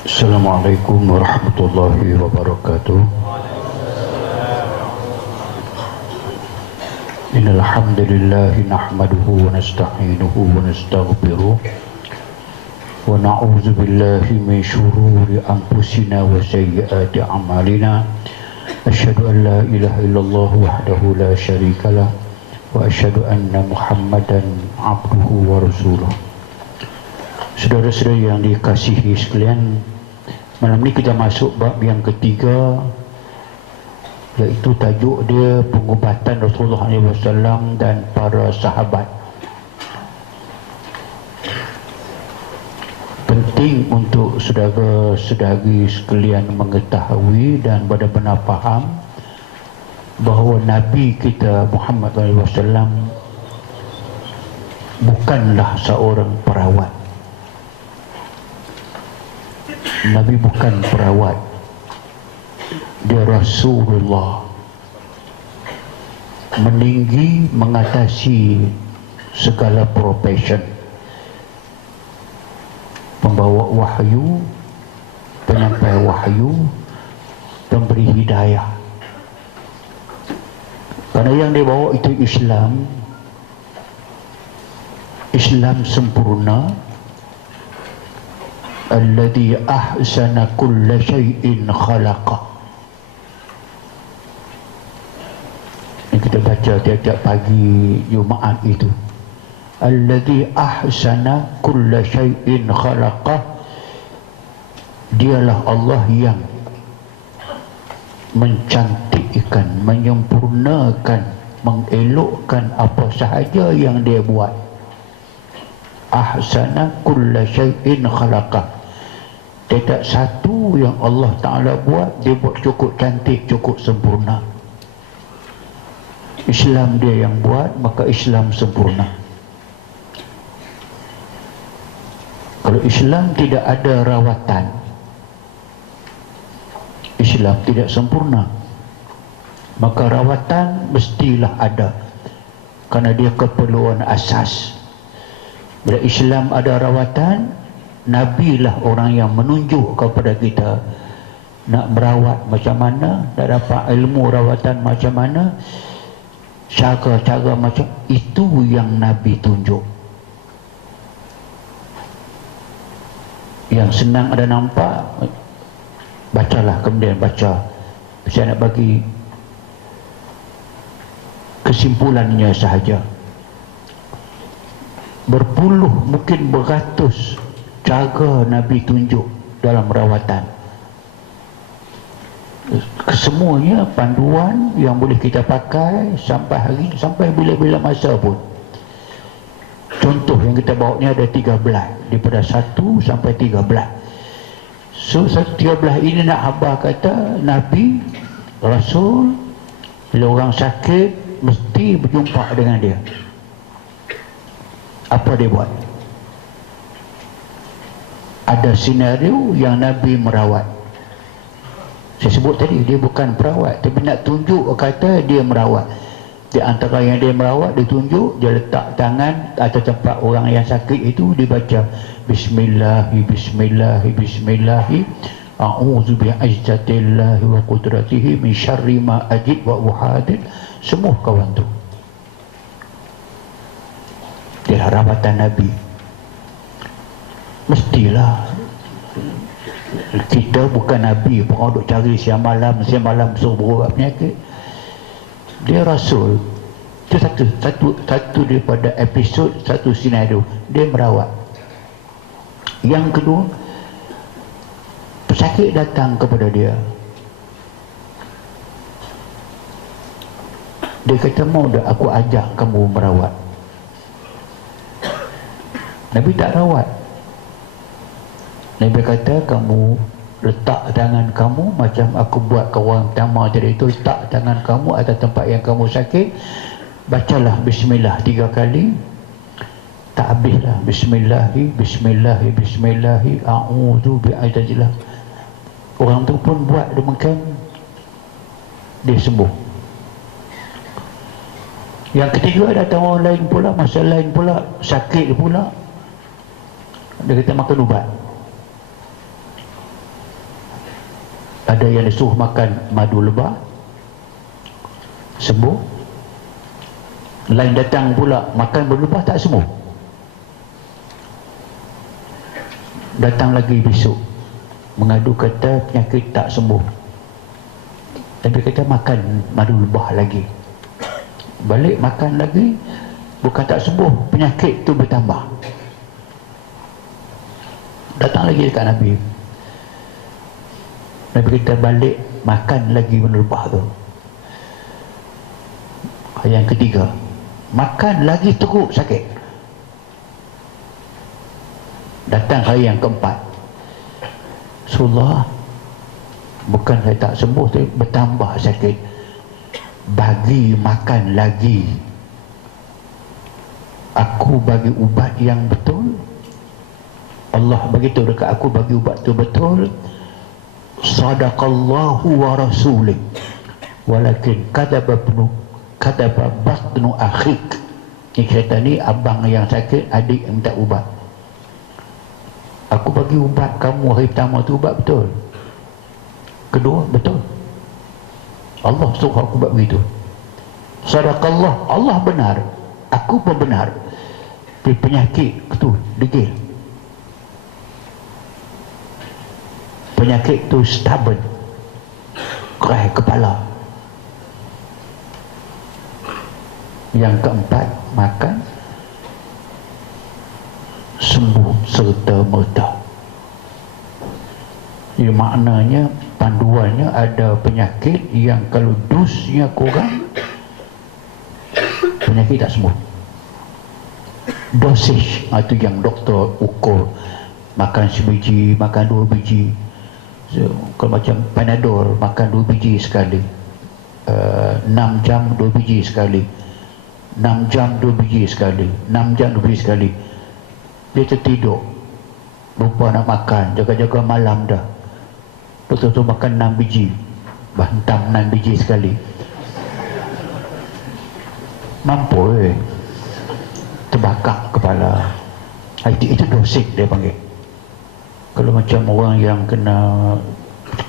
Assalamualaikum warahmatullahi wabarakatuh. Innal hamdalillah nahmaduhu wa nasta'inuhu wa nastaghfiruh wa na'udzu billahi min shururi anfusina wa sayyiati a'malina. Asyhadu an la ilaha illallah wahdahu la syarikalah wa asyhadu anna Muhammadan abduhu wa rasuluh. Saudara-saudara yang dikasihi sekalian, malam ni kita masuk bab yang ketiga, iaitu tajuk dia pengubatan Rasulullah SAW dan para sahabat. Penting untuk saudara-saudari sekalian mengetahui dan benar-benar faham bahawa Nabi kita Muhammad SAW bukanlah seorang perawat. Nabi bukan perawat, dia Rasulullah, meninggi mengatasi segala profesion, pembawa wahyu, penyampai wahyu, pemberi hidayah. Karena yang dia bawa itu Islam sempurna, alladhi ahsana kulla syai'in khalaqah. Ini kita baca tiap-tiap pagi Jumaat itu. Alladhi ahsana kulla syai'in khalaqah. Dialah Allah yang mencantikkan, menyempurnakan, mengelokkan apa sahaja yang dia buat. Ahsana kulla syai'in khalaqah. Tidak satu yang Allah Ta'ala buat dia buat cukup cantik, cukup sempurna. Islam dia yang buat, maka Islam sempurna. Kalau Islam tidak ada rawatan, Islam tidak sempurna. Maka rawatan mestilah ada, kerana dia keperluan asas. Bila Islam ada rawatan, Nabi lah orang yang menunjuk kepada kita nak merawat macam mana, nak dapat ilmu rawatan macam mana, cara-cara macam itu yang Nabi tunjuk. Yang senang ada nampak, bacalah, kemudian baca. Saya nak bagi kesimpulannya sahaja. Berpuluh, mungkin beratus cara Nabi tunjuk dalam rawatan. Kesemuanya panduan yang boleh kita pakai sampai hari, sampai bila-bila masa pun. Contoh yang kita bawa ni ada 13, daripada 1 sampai 13. So 13 ini nak khabar kata Nabi, Rasul, bila orang sakit mesti berjumpa dengan dia. Apa dia buat? Ada senario yang Nabi merawat. Saya sebut tadi, dia bukan perawat, tapi nak tunjuk kata dia merawat. Di antara yang dia merawat, dia tunjuk, dia letak tangan atas tempat orang yang sakit itu, dia baca Bismillahi, Bismillahi, Bismillahi, A'udzu bi'izzatillahi wa qudratihi min syarri ma ajid wa uhadid. Semua kawan tu dia rawatan Nabi. Mestilah kita bukan Nabi pun duk cari siang malam suruh berubat penyakit. Dia Rasul. Itu satu daripada episod, satu senario dia merawat. Yang kedua, pesakit datang kepada dia, dia kata, mau tak aku ajak kamu merawat? Nabi tak rawat. Nabi kata, kamu letak tangan kamu macam aku buat ke orang pertama tadi itu, letak tangan kamu atas tempat yang kamu sakit, bacalah Bismillah 3 kali, tak habislah. Bismillahi, Bismillahi, Bismillahi, A'udzu bi'izzatillah. Orang tu pun buat demikian, dia sembuh. Yang ketiga datang orang lain pula, masalah lain pula, sakit pula, dia kata makan ubat. Ada yang disuruh makan madu lebah, sembuh. Lain datang pula makan madu lebah, tak sembuh. Datang lagi besok mengadu kata penyakit tak sembuh, tapi kita makan madu lebah lagi. Balik makan lagi, bukan tak sembuh, penyakit tu bertambah. Datang lagi dekat Nabi. Nabi kita balik makan lagi madu lebah tu. Yang ketiga, makan lagi teruk sakit. Datang hari yang keempat, Rasulullah, bukan saya tak sembuh, tapi bertambah sakit. Bagi makan lagi, aku bagi ubat yang betul. Allah beritahu dekat aku bagi ubat tu betul. Sadaqallahu wa rasulih, walakin kadaba batnu akhik. Ini cerita ni abang yang sakit, adik yang minta ubat. Aku bagi ubat kamu hari pertama tu ubat betul, kedua betul, Allah suruh aku buat begitu. Sadaqallah, Allah benar, aku pun benar. Penyakit tu degil, penyakit tu stubborn, keras kepala. Yang keempat, makan sembuh serta merta. Ia maknanya panduannya ada penyakit yang kalau dosnya kurang, penyakit tak sembuh. Dosage itu yang doktor ukur, makan sebiji, makan 2 biji. So, kalau macam Panadol, makan 2 biji sekali, 6 jam 2 biji sekali, 6 jam 2 biji sekali, 6 jam 2 biji sekali. Dia tertidur, lupa nak makan, jaga-jaga malam dah, betul-betul makan 6 biji, bantam 6 biji sekali. Mampu terbakar kepala. Itu dosik dia panggil. Kalau macam orang yang kena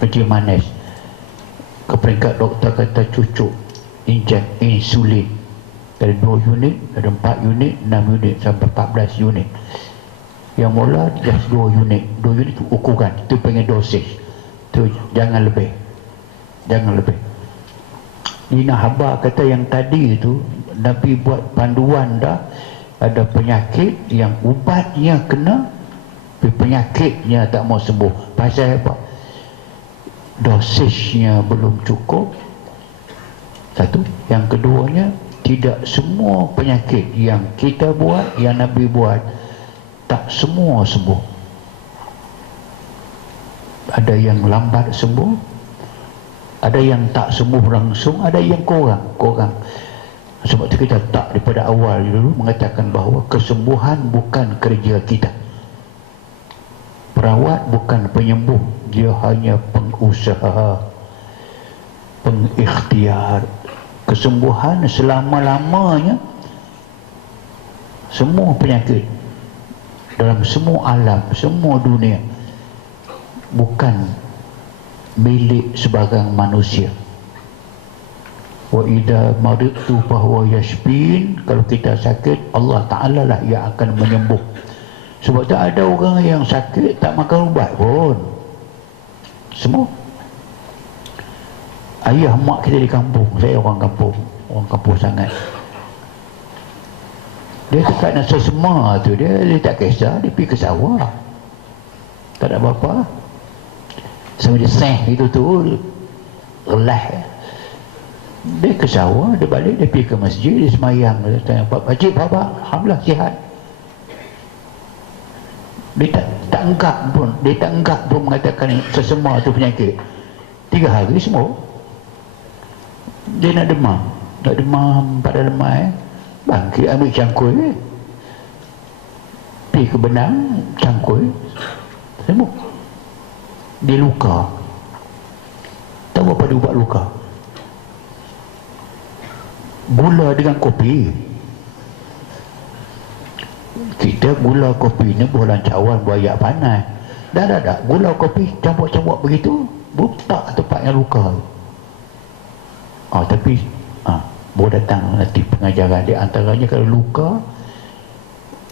kecil manis, ke peringkat doktor kata cucuk injek insulin dari 2 unit, ada 4 unit, 6 unit sampai 14 unit. Yang mula just 2 unit. 2 unit itu ukuran, itu panggil dosage. Tu jangan lebih, jangan lebih. Nina Haba kata yang tadi itu Nabi buat panduan dah. Ada penyakit yang ubatnya kena, tapi penyakitnya tak mau sembuh. Pasal apa? Dosisnya belum cukup. Satu. Yang keduanya, tidak semua penyakit yang kita buat, yang Nabi buat, tak semua sembuh. Ada yang lambat sembuh, ada yang tak sembuh langsung, ada yang kurang. Sebab itu kita tak daripada awal dulu mengatakan bahawa kesembuhan bukan kerja kita. Perawat bukan penyembuh, dia hanya pengusaha, pengikhtiar. Kesembuhan selama-lamanya, semua penyakit dalam semua alam, semua dunia, bukan milik sebarang manusia. Wa idza maridtu fahuwa yashfin, kalau kita sakit, Allah Ta'ala lah yang akan menyembuh. Sebab tak ada orang yang sakit tak makan ubat pun. Semua. Ayah mak kita di kampung, saya orang kampung sangat. Dia dekat nak sesema tu, dia tak kisah, dia pergi ke sawah. Tak ada apa-apa. Sampai dia seh itu tu, relah. Dia ke sawah, dia balik, dia pergi ke masjid, dia semayang. Dia tanya, Pakcik, Bapa, Alhamdulillah sihat. Dia tak enggak pun mengatakan sesema tu penyakit. 3 hari semua. Dia nak demam pada lemah, bangkit ambil cangkul, pergi ke benang, cangkul, sembuh. Dia luka, tahu apa dia ubat luka? Gula dengan kopi. Kita gula kopi ni buah lancawan, buah ayak panas. Dah. Gula kopi campur-campur begitu, butak tempat yang luka. Tapi baru datang nanti pengajaran. Di antaranya kalau luka,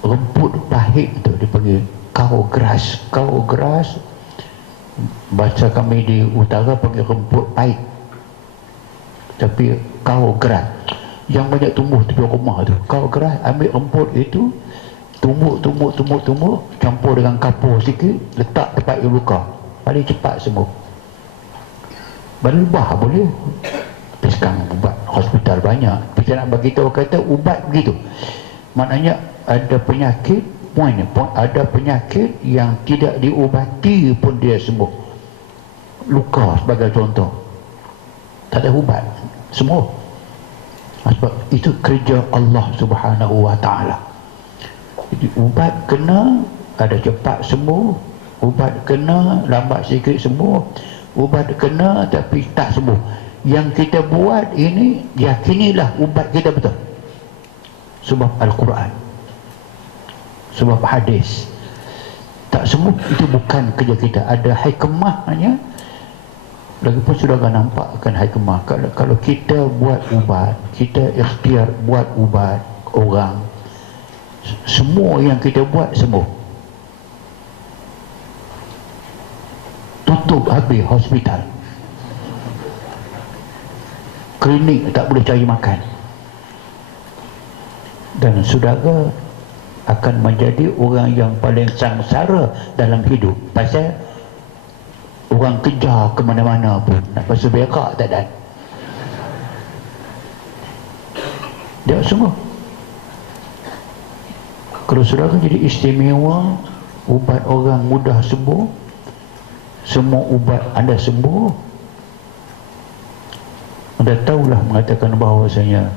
rumput pahit tu dipanggil kau geras. Bahasa kami di utara panggil rumput pahit, tapi kau geras yang banyak tumbuh tepi rumah tu. Kau geras, ambil rumput itu, tumbuk, campur dengan kapur sikit, letak tempat yang luka, paling cepat sembuh. Balubah boleh, tapi sekarang ubat hospital banyak. Kita nak bagi tahu kata ubat begitu, maknanya ada penyakit, ada penyakit yang tidak diubati pun dia sembuh. Luka sebagai contoh, tak ada ubat, sembuh. Sebab itu kerja Allah Subhanahu wa ta'ala. Jadi ubat kena ada cepat sembuh, ubat kena lambat sikit sembuh, ubat kena tapi tak sembuh. Yang kita buat ini, yakinilah ubat kita betul. Sebab Al-Quran, sebab hadis. Tak sembuh itu bukan kerja kita, ada hikmahnya. Lagipun saudara nampak kan hikmah. Kalau kita buat ubat, kita ikhtiar buat ubat orang, semua yang kita buat sembuh. Tutup habis hospital, klinik tak boleh cari makan, dan saudara akan menjadi orang yang paling sangsara dalam hidup. Pasal orang kejar ke mana-mana pun, nak pasal berak tak ada, dia semua. Kalau saudara jadi istimewa, ubat orang mudah sembuh, semua ubat anda sembuh, anda tahulah mengatakan bahawasanya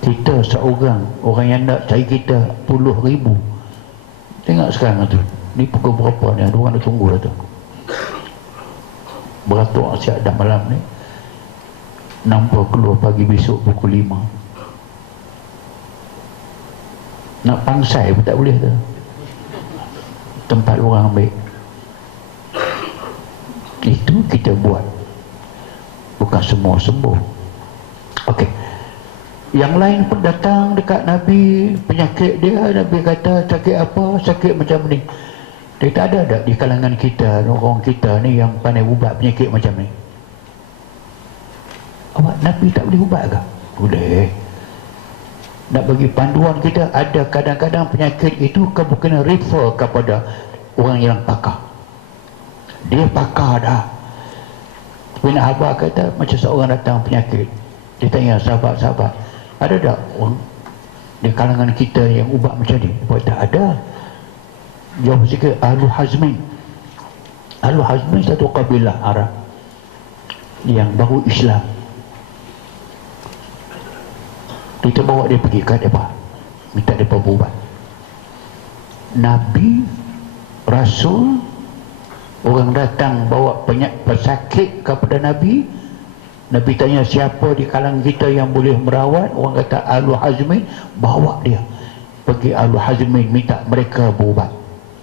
kita seorang, orang yang nak cari kita puluh ribu. Tengok sekarang tu, ni pukul berapa ni, ada orang dah tunggu dah tu, beratur siap dah malam ni, nampak keluar pagi besok pukul 5. Nak pangsai pun tak boleh tu, tempat orang ambil. Itu kita buat, bukan semua sembuh. Okey, yang lain pun datang dekat Nabi, penyakit dia, Nabi kata sakit apa, sakit macam ni. Dia tak ada di kalangan kita, orang kita ni yang pandai ubat penyakit macam ni. Awak Nabi tak boleh ubat ke? Boleh. Nak bagi panduan kita, ada kadang-kadang penyakit itu kamu kena refer kepada orang yang pakar. Dia pakar dah. Tapi nak abang kata, macam seorang datang penyakit, dia tanya sahabat-sahabat, ada tak orang di kalangan kita yang ubat macam ni? Dia tak ada. Jawab sikit, Ahlu Hazmin. Ahlu Hazmin satu kabilah Arab yang baru Islam. Kita bawa dia pergi kat mereka, minta mereka berubat. Nabi, Rasul, orang datang bawa pesakit kepada Nabi. Nabi tanya siapa di kalangan kita yang boleh merawat. Orang kata Ahlu Hazmin. Bawa dia pergi Ahlu Hazmin, minta mereka berubat,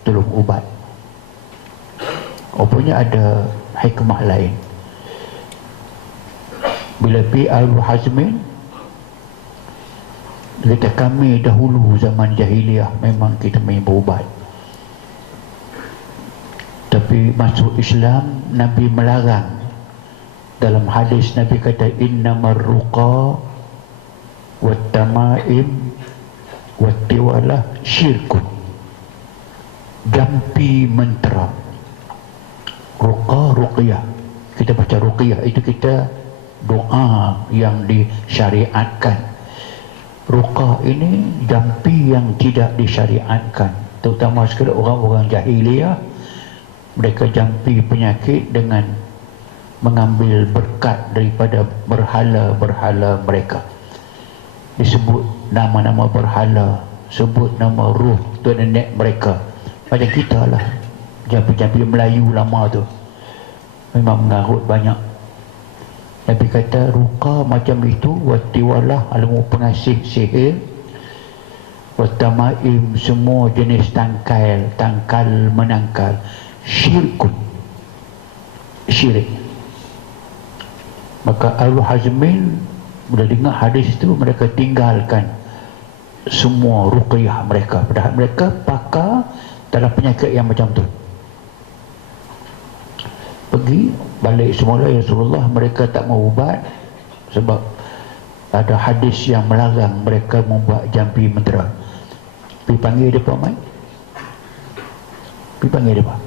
tolong ubat. Rupanya ada hikmah lain. Bila pergi Ahlu Hazmin, kita kami dahulu zaman jahiliah memang kita main berubat, tapi masuk Islam Nabi melarang. Dalam hadis Nabi kata innamar ruqa wat tamaim wat tiwalah syirkun. Jampi mentera, ruqa, ruqyah, kita baca ruqyah itu kita doa yang disyariatkan. Ruqa ini jampi yang tidak disyariatkan, terutama sekali orang-orang jahiliyah. Mereka jampi penyakit dengan mengambil berkat daripada berhala-berhala mereka. Disebut nama-nama berhala, sebut nama ruh tu nenek mereka. Macam kita lah, jampi-jampi Melayu lama tu memang mengarut banyak. Nabi kata ruqa macam itu, watiwalah, alamu pengasih sihir, Watamaim, semua jenis tangkal, tangkal menangkal, syirkun, syirik. Maka Ahlul Hazmin bila dengar hadis itu, mereka tinggalkan semua ruqyah mereka, padahal mereka pakar dalam penyakit yang macam tu. Pergi balik semula, ya Rasulullah, mereka tak mau ubat sebab ada hadis yang melarang mereka membuat jampi mentera. Pergi panggil dia Pak Mai, pergi panggil dia Pak.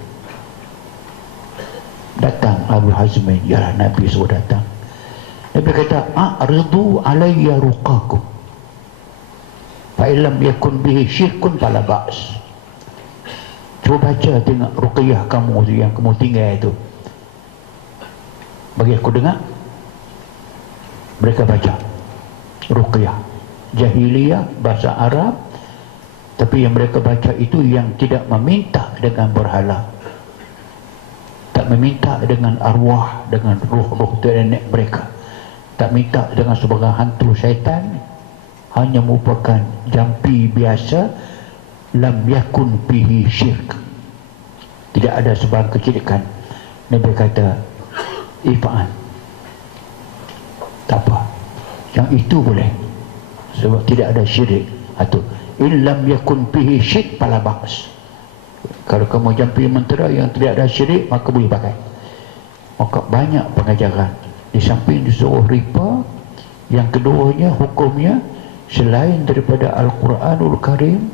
Datang Abu Hazmin, ya Nabi suruh datang. Nabi kata, a'ridu alayya ruqakum fa illam yakun bihi syirkun fala ba's. Cuba baca tengok ruqyah kamu tu yang kamu tinggal itu, bagi aku dengar. Mereka baca ruqyah jahiliyah bahasa Arab, tapi yang mereka baca itu yang tidak meminta dengan berhala, tak meminta dengan arwah, dengan roh-roh nenek mereka, tak minta dengan sebagai hantu syaitan, hanya merupakan jampi biasa. Lam yakun fihi syirk, tidak ada sebarang kesyirikan. Nabi kata, ifa'an, tak apa, yang itu boleh sebab tidak ada syirik. Atau illam yakun fihi syirk fala ba's. Kalau kamu jampi mentera yang tidak ada syirik, maka boleh pakai. Maka banyak pengajaran. Di samping disuruh riba, yang keduanya hukumnya selain daripada Al-Quranul Karim,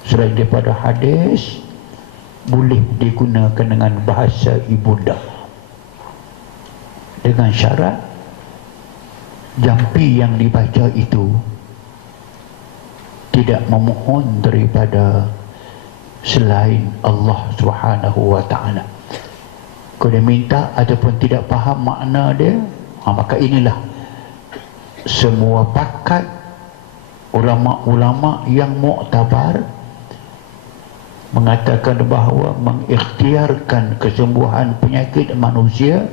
selain daripada hadis, boleh digunakan dengan bahasa ibunda, dengan syarat jampi yang dibaca itu tidak memohon daripada selain Allah Subhanahu wa ta'ala. Kalau dia minta ataupun tidak faham makna dia, maka inilah semua pakat ulama-ulama yang muktabar mengatakan bahawa mengikhtiarkan kesembuhan penyakit manusia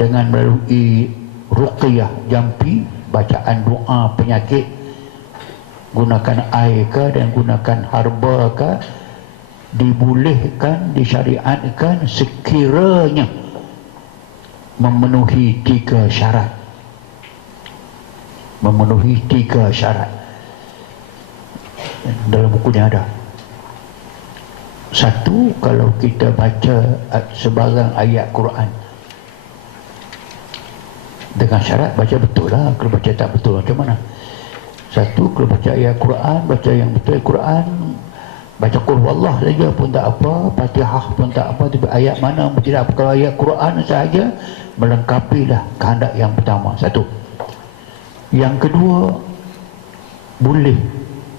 dengan melalui ruqyah jampi, bacaan doa penyakit, gunakan air ke dan gunakan herba ke, dibolehkan, disyariatkan sekiranya memenuhi 3 syarat. Memenuhi 3 syarat. Dalam bukunya ada. 1, kalau kita baca sebarang ayat Quran dengan syarat baca betul lah. Kalau baca tak betul macam mana? 1, kalau baca ayat Quran, baca yang betul Quran, baca qul huwallah saja pun tak apa, Fatihah pun tak apa, tapi ayat mana pun tidak apa. Kalau ayat Quran saja melengkapilah kehendak yang pertama. 1. Yang kedua, boleh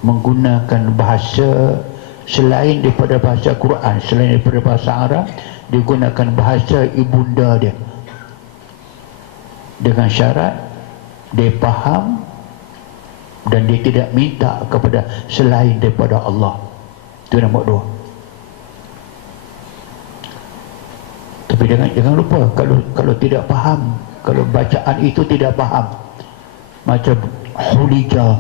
menggunakan bahasa selain daripada bahasa Quran, selain daripada bahasa Arab, digunakan bahasa ibunda dia, dengan syarat dia faham dan dia tidak minta kepada selain daripada Allah. Itu nombor 2. Tapi jangan lupa, kalau tidak faham, kalau bacaan itu tidak faham, macam hulika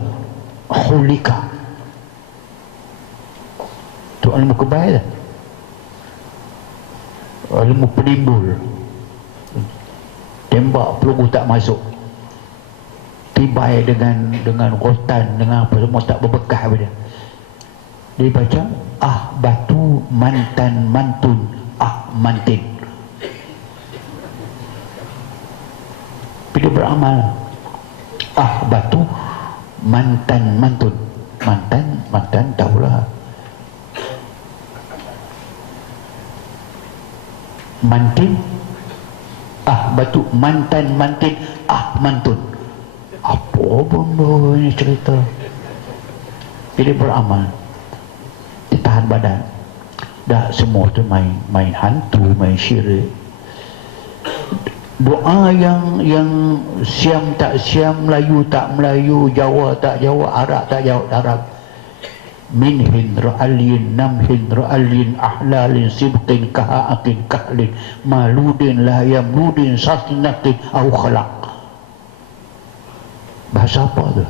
tu ilmu kebal lah, ilmu penimbul, tembak peluru tak masuk, tibai dengan rotan, dengan apa semua tak berbekas pada dia baca batu mantan mantun mantin. Bila beramal batu mantan mantun, mantan tahulah, mantin batu mantan mantin mantun. Apa benda ini cerita? Bila beramal ditahan badan, dah semua tu main hantu, main syirik. Doa yang Siam tak Siam, Melayu tak Melayu, Jawa tak Jawa, Arab tak Jawa Arab. Minhin ra'alin namhin ra'alin ahlalin sibqin kaha'akin kahlin maludin layam ludin sasnatin au khalaq. Bahasa apa tu?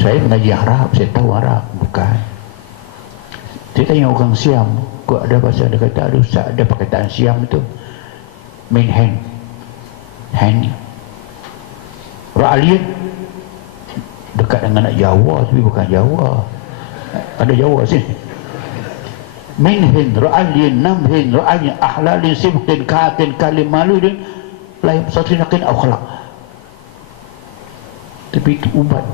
Saya mengaji Arab, saya tahu Arab. Bukan. Saya tanya orang Siam, kok ada bahasa, dia kata, ada Ustaz, ada perkataan Siam itu main hand. Ra'aliyat dekat dengan anak Jawa, tapi bukan Jawa. Ada Jawa sini. Minhin, ra'alin, namhin, ra'alin, ahlalin, simhin, ka'atin, kalim, maludin, lain satrinakin, akhlaq. Tapi itu ubat,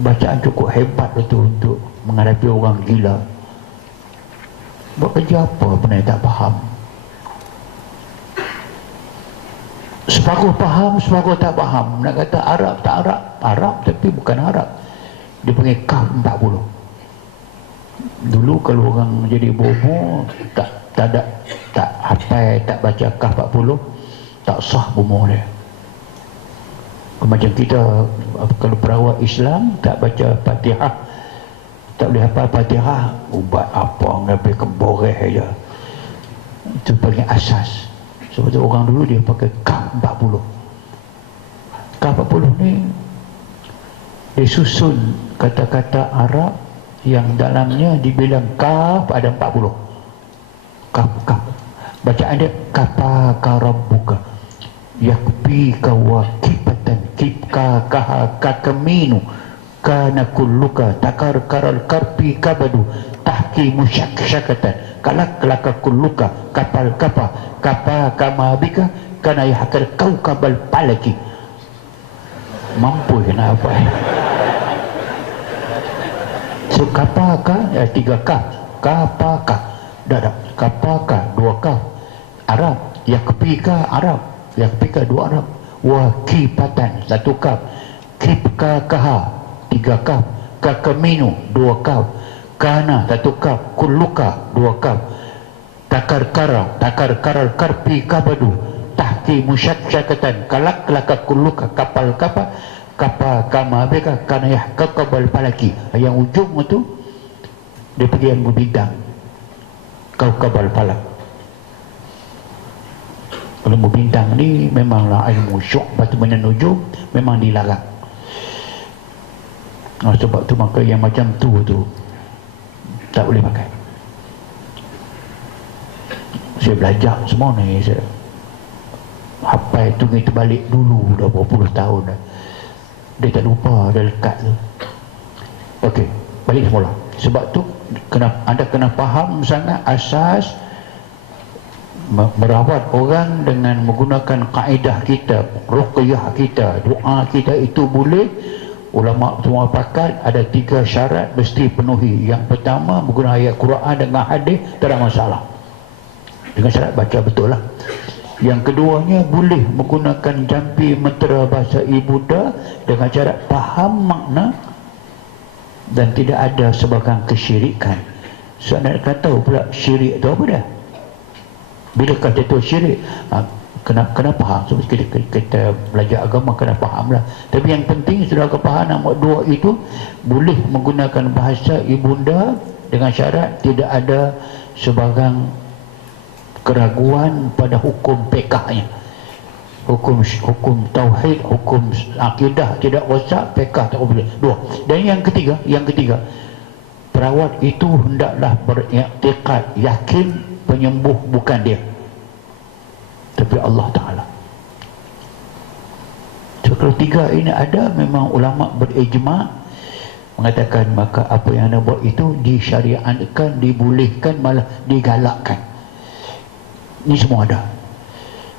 bacaan cukup hebat itu untuk menghadapi orang gila. Buat kerja apa pernah tak faham. Separuh faham, separuh tak faham. Nak kata Arab, tak Arab. Arab tapi bukan Arab. Dia panggil kaf 40. Dulu kalau orang jadi bomo tak hafal, tak baca kaf 40, tak sah bomo dia. Macam kita kalau perawat Islam tak baca Fatihah, tak boleh hafal Fatihah, ubat apa ngapai keboreh aja. Itu paling asas. Sebab tu orang dulu dia pakai kaf 40. Kaf 40 ni dia susun kata-kata Arab yang dalamnya dibilang kaf ada 40. Kaf. Bacaan dia kafaka rabbuka yakfika wakifatan kifka kaha kakeminu kana kulluka takar-karal karpi kabadu tahki musyaksyakatan kalak laka kulluka kapal kapa kapa kamabika kana yahkar kau kabal palaki. Mampu kena apa? So kapaka ya 3 kaf, kapaka dah kapaka 2 kaf Arab, yakfika Arab, yakfika 2 Arab, wakifatan 1 kaf, kifka kaha 3 kaf, kakeminu 2 kaf, kana 1 kaf, kulluka 2 kaf, takar karal karpi kabadu tahki musyaksakatan kalak laka kulluka kapal kapa kapa kama beka kana yah kakabal palaki. Yang ujung itu dia pergi yang bidang kau kabal palak. Kalau bintang ni memanglah ilmu syuk, batu menuju memang dilarang. Sebab tu maka yang macam tu tak boleh pakai. Saya belajar semua ni, saya hafal tungi terbalik dulu dah berapa puluh tahun dah. Dia tak lupa, dah lekat tu. Okey, balik semula. Sebab tu anda kena faham sangat asas merawat orang dengan menggunakan kaedah kita, ruqyah kita, doa kita itu boleh. Ulama semua pakat ada 3 syarat mesti penuhi. Yang pertama menggunakan ayat Quran dengan hadis tak ada masalah. Dengan syarat baca betul lah. Yang keduanya boleh menggunakan jampi mentera bahasa ibunda dengan syarat faham makna dan tidak ada sebarang kesyirikan. So nak kata pula syirik tu apa dah? Bila kata tu syirik, kena faham. So kita belajar agama kena faham lah. Tapi yang penting sudah kepaham nombor 2 itu boleh menggunakan bahasa ibunda dengan syarat tidak ada sebarang keraguan pada hukum fiqahnya, hukum tauhid, hukum akidah tidak rosak, fiqh tak boleh. 2. Dan yang ketiga perawat itu hendaklah beriktikad yakin penyembuh bukan dia tapi Allah Ta'ala. So kalau 3 ini ada, memang ulama berijma' mengatakan maka apa yang anda buat itu disyariatkan, dibolehkan, malah digalakkan. Ini semua ada.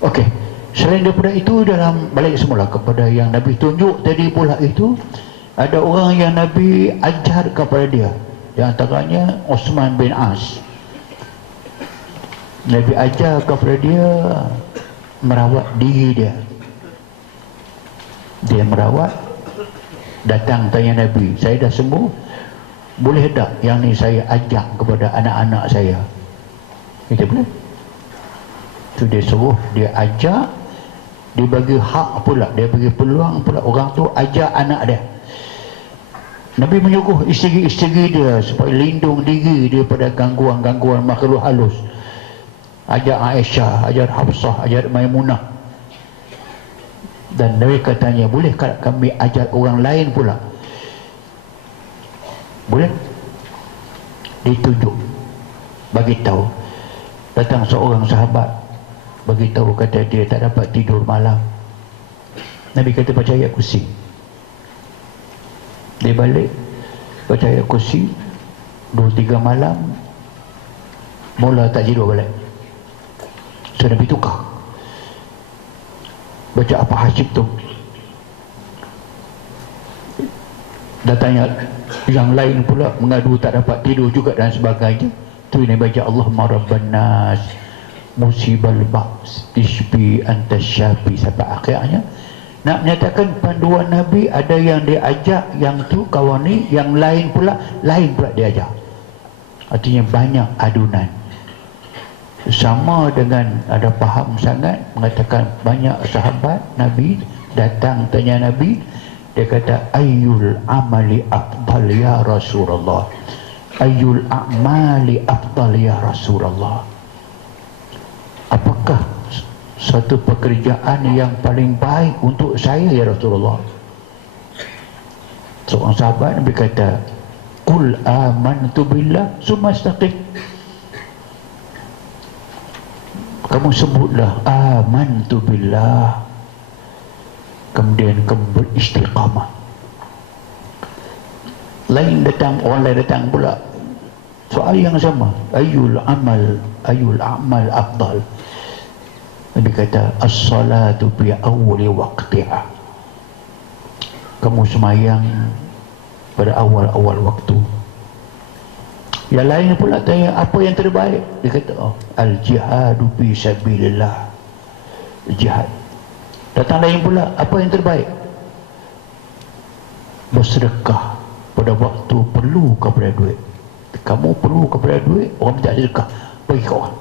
Okey, selain daripada itu, dalam balik semula kepada yang Nabi tunjuk tadi pula itu, ada orang yang Nabi ajar kepada dia, di antaranya Osman bin As. Nabi ajar kepada dia merawat diri dia. Dia merawat, datang tanya Nabi, saya dah sembuh, boleh tak yang ni saya ajak kepada anak-anak saya? Kita boleh. Tu dia suruh, dia ajak, dia bagi hak pula, dia bagi peluang pula orang tu ajak anak dia. Nabi menyuruh isteri-isteri dia supaya lindung diri daripada gangguan-gangguan makhluk halus. Ajak Aisyah, ajak Hafsah, ajak Maimunah. Dan Nabi katanya, boleh kami ajak orang lain pula? Boleh? Ditunjuk, bagi tahu. Datang seorang sahabat, bagi tahu, kata dia tak dapat tidur malam. Nabi kata baca ayat kursi. Dia balik baca ayat kursi 2-3 malam, mula tak tidur balik. So Nabi tukar, baca apa hasib tu. Datangnya yang lain pula mengadu tak dapat tidur juga dan sebagainya. Tu ini baca Allahumma rabban nas musibal ba's ishbi anta syafi sampai akhirnya. Nak menyatakan panduan Nabi, ada yang dia ajak yang tu kawan ni, yang lain pula dia ajak. Artinya banyak adunan. Sama dengan ada faham sangat mengatakan banyak sahabat Nabi datang tanya Nabi, dia kata ayyul amali afdal ya Rasulullah, ayyul a'mali afdal ya Rasulullah, apakah satu pekerjaan yang paling baik untuk saya ya Rasulullah? Seorang sahabat Nabi kata, qul amantu billah summa istaqim. Kamu sebutlah amantu billah, kemudian kamu beristiqamah. Orang lain datang pula soal yang sama, ayyul a'mal afdal. Nabi kata as-salatu bi awwali waqtiha, kamu semayang pada awal-awal waktu. Yang lain pula tanya apa yang terbaik, dia kata al-jihadu fi sabilillah, jihad. Datang lain pula, apa yang terbaik? Bersedekah pada waktu perlu kepada duit. Kamu perlu kepada duit, orang minta sedekah, bagi ke orang.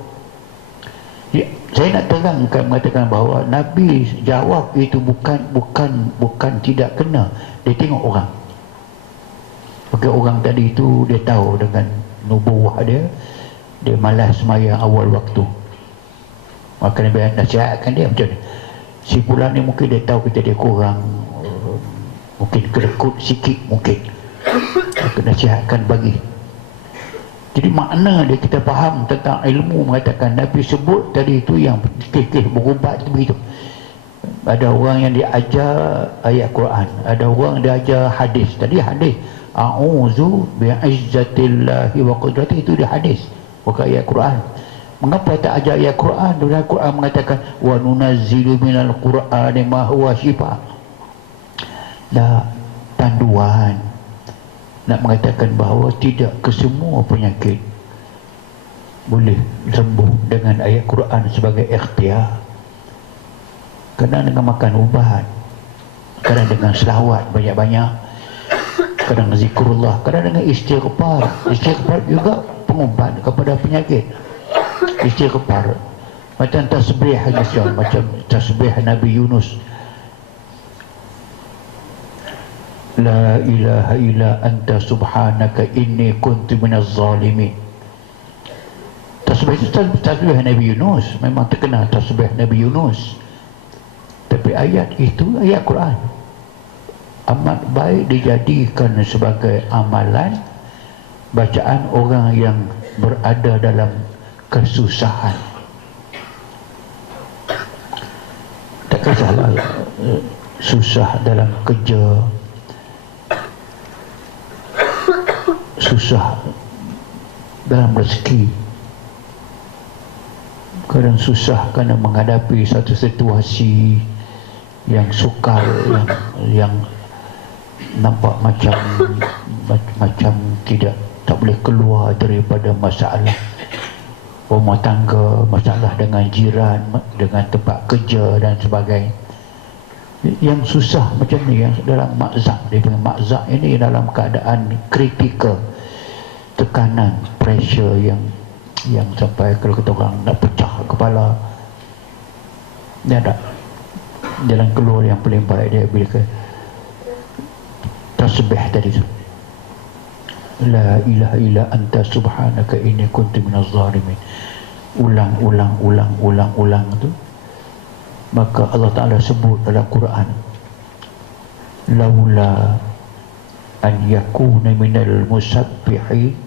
Ya, saya nak terangkan mengatakan bahawa Nabi jawab itu bukan tidak kena. Dia tengok orang. Maka orang tadi itu dia tahu dengan nubuah dia malas sembahyang awal waktu. Maka Nabi nasihatkan dia macam ni. Si pulang ni mungkin dia tahu kita dia kurang, mungkin kedekut sikit mungkin. Maka nasihatkan bagi. Jadi makna dia kita faham tentang ilmu mengatakan Nabi sebut tadi itu yang kekeh berubat begitu. Ada orang yang diajar ayat Quran, ada orang dia ajar hadis. Tadi hadis a'udzu bi'izzatillahi wa qudratihi, itu dia hadis, bukan ayat Quran. Mengapa tak ajar ayat Quran? Dalam Quran mengatakan wa nunazzilu minal qur'ani ma huwa shifa. Dah panduan nak mengatakan bahawa tidak kesemua penyakit boleh sembuh dengan ayat Quran sebagai ikhtiar. Kadang dengan makan ubat, kadang dengan selawat banyak-banyak, kadang zikrullah, kadang dengan istighfar. Istighfar juga pengubat kepada penyakit. Istighfar macam tasbih, macam tasbih Nabi Yunus, la ilaha illa anta subhanaka inni kuntu minaz zalimin. Tasbih itu tasbih Nabi Yunus, memang terkenal tasbih Nabi Yunus. Tapi ayat itu ayat Quran, amat baik dijadikan sebagai amalan bacaan orang yang berada dalam kesusahan. Tak kisahlah susah dalam kerja, susah dalam rezeki, kadang susah kerana menghadapi satu situasi yang sukar, yang nampak macam tak boleh keluar daripada masalah rumah tangga, masalah dengan jiran, dengan tempat kerja dan sebagainya. Yang susah macam ni, yang dalam makzak, dia panggil makzak ini dalam keadaan kritikal, tekanan, pressure yang sampai kalau kata orang nak pecah kepala. Dia ada jalan keluar yang paling baik dia bila tasbih tadi tu, la ilaha illa anta subhanaka inni kuntu minaz zalimin. Ulang tu, maka Allah Ta'ala sebut dalam Quran, laula an yakuna minal musabbihin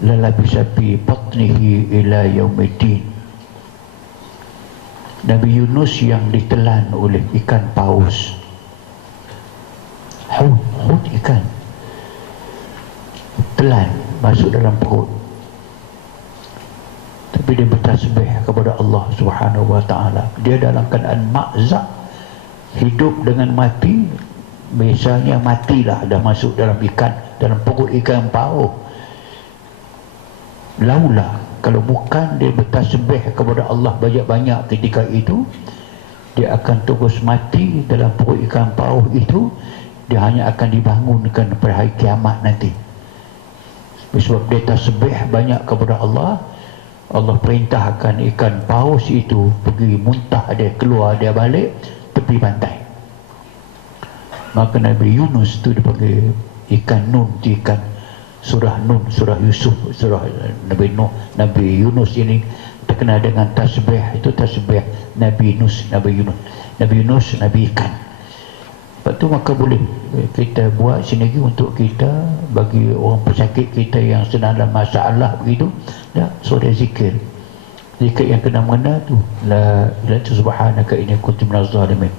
lalabisa fi batnihi ila yaumiddin. Nabi Yunus yang ditelan oleh ikan paus, hut ikan, telan masuk dalam perut, tapi dia bertasbih kepada Allah Subhanahu wa ta'ala. Dia dalam keadaan makzak, hidup dengan mati. Biasanya matilah, dah masuk dalam ikan, dalam perut ikan paus. Laulah, kalau bukan dia bertasbih kepada Allah banyak-banyak ketika itu, dia akan terus mati dalam perut ikan paus itu. Dia hanya akan dibangunkan pada hari kiamat nanti. Sebab dia tasbih banyak kepada Allah, Allah perintahkan ikan paus itu pergi muntah dia, keluar dia balik tepi pantai. Maka Nabi Yunus tu dipanggil ikan Nun, ikan surah Nun, surah Yusuf, surah Nabi Nuh. Nabi Yunus ini terkenal dengan tasbih, itu tasbih Nabi Yunus, Nabi Yunus, Nabi Yunus, Nabi ikan. Lepas tu maka boleh kita buat sini untuk kita, bagi orang pesakit kita yang sedang dalam masalah begitu, dah surah zikir. Zikir yang kena mengena tu la ilaha subhanaka inni kuntu minaz zalimin.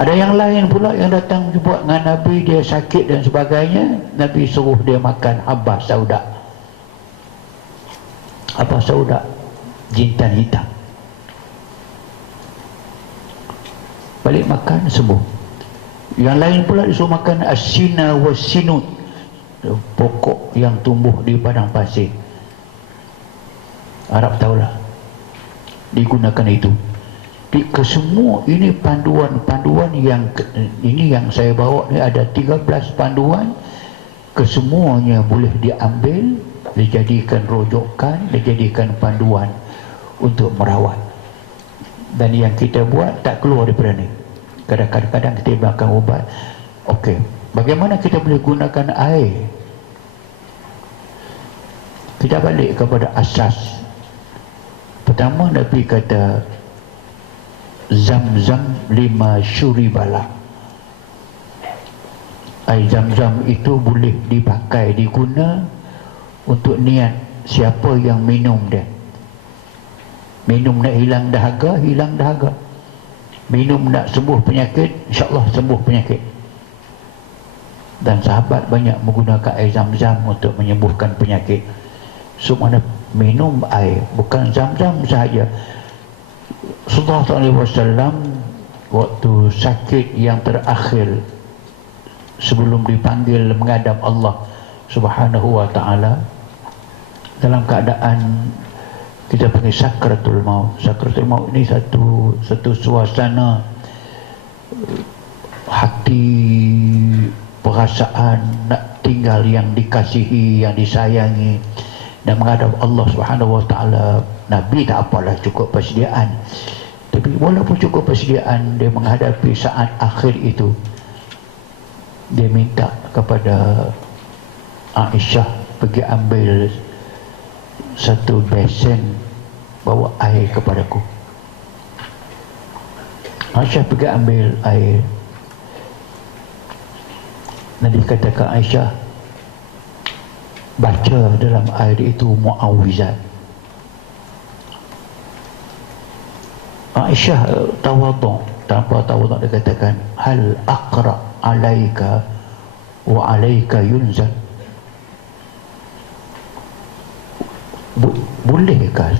Ada yang lain pula yang datang buat dengan Nabi, dia sakit dan sebagainya, Nabi suruh dia makan habas sauda. Habas sauda, jintan hitam. Balik makan sembuh. Yang lain pula disuruh makan asina wasinut, pokok yang tumbuh di padang pasir. Arab tahulah digunakan itu. Kesemua ini panduan-panduan yang ini yang saya bawa ni, ada 13 panduan. Kesemuanya boleh diambil, dijadikan rojokan, dijadikan panduan untuk merawat. Dan yang kita buat tak keluar daripada ni. Kadang-kadang kita makan ubat. Okey, bagaimana kita boleh gunakan air? Kita balik kepada asas. Pertama Nabi kata Zam-zam lima syuribala. Air zam-zam itu boleh dipakai, diguna untuk niat siapa yang minum dia. Minum nak hilang dahaga, hilang dahaga. Minum nak sembuh penyakit, insyaAllah sembuh penyakit. Dan sahabat banyak menggunakan air zam-zam untuk menyembuhkan penyakit. So mana minum air, bukan zam-zam sahaja. Sallallahu alaihi wasallam waktu sakit yang terakhir sebelum dipanggil menghadap Allah Subhanahu wa ta'ala, dalam keadaan kita panggil sakratul maut. Sakratul maut ini satu suasana hati, perasaan nak tinggal yang dikasihi, yang disayangi, dan menghadap Allah Subhanahu wa ta'ala. Nabi tak apalah, cukup persediaan. Tapi walaupun cukup persediaan, dia menghadapi saat akhir itu, dia minta kepada Aisyah pergi ambil satu besen, bawa air kepadaku. Aisyah pergi ambil air. Nabi kata ke Aisyah, baca dalam air itu mu'awwizat. Aisyah tawadhu, tanpa tawadhu dia katakan, hal aqra alaika wa alaika yunzal. Bolehkah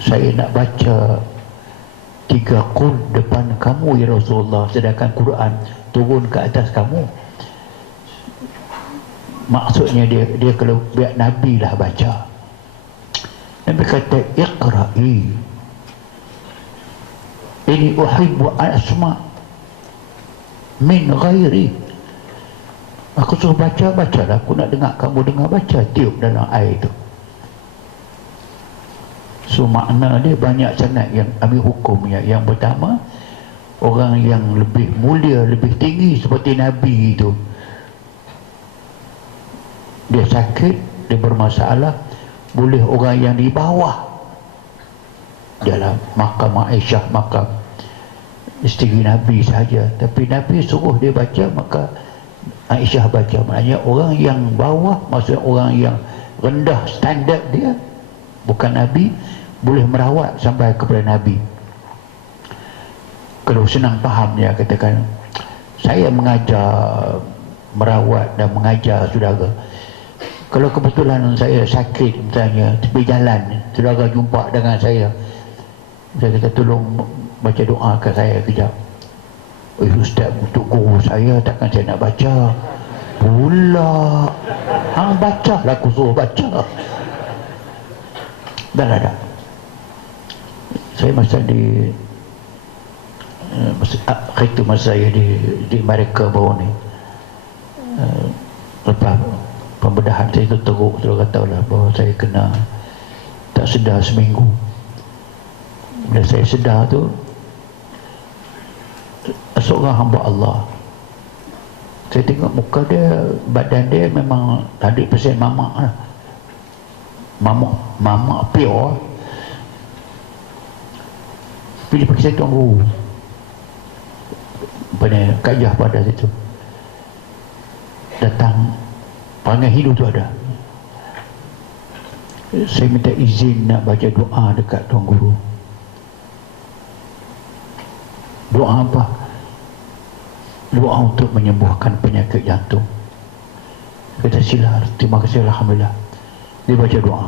saya nak baca 3 qul depan kamu ya Rasulullah, sedangkan Quran turun ke atas kamu? Maksudnya dia kalau biar Nabi lah baca. Nabi kata, iqra'i, ini uhibbu an asma min ghairi. Aku suruh bacalah, aku nak dengar kamu dengar baca, tiup dalam air itu. So makna dia banyak sangat yang ambil hukumnya. Yang pertama, orang yang lebih mulia, lebih tinggi seperti Nabi itu, dia sakit, dia bermasalah, boleh orang yang di bawah dalam makam Aisyah, makam isteri Nabi saja, tapi Nabi suruh dia baca, maka Aisyah baca, maknanya orang yang bawah, maksudnya orang yang rendah standard dia, bukan Nabi, boleh merawat sampai kepada Nabi. Kalau senang faham dia katakan, saya mengajar, merawat dan mengajar saudara. Kalau kebetulan saya sakit misalnya, tepi jalan, saudara jumpa dengan saya kata tolong baca doa ke saya kejap. Ustaz, untuk guru saya takkan saya nak baca pula. Hang baca lah, aku suruh baca. Dah ada. Saya masa di itu masa saya di Amerika baru ni, lepas pembedahan saya tu teruk, saudara tahu lah bahawa saya kena tak sedar seminggu. Bila saya sedar tu, seorang hamba Allah, saya tengok muka dia, badan dia memang 100% mamak lah, mamak pure. Bila pergi saya tuan guru pada kajah pada situ, datang perangai hidup tu ada. Saya minta izin nak baca doa dekat tuan guru. Doa apa? Doa untuk menyembuhkan penyakit jantung. Kata sila, terima kasih, alhamdulillah. Dia baca doa.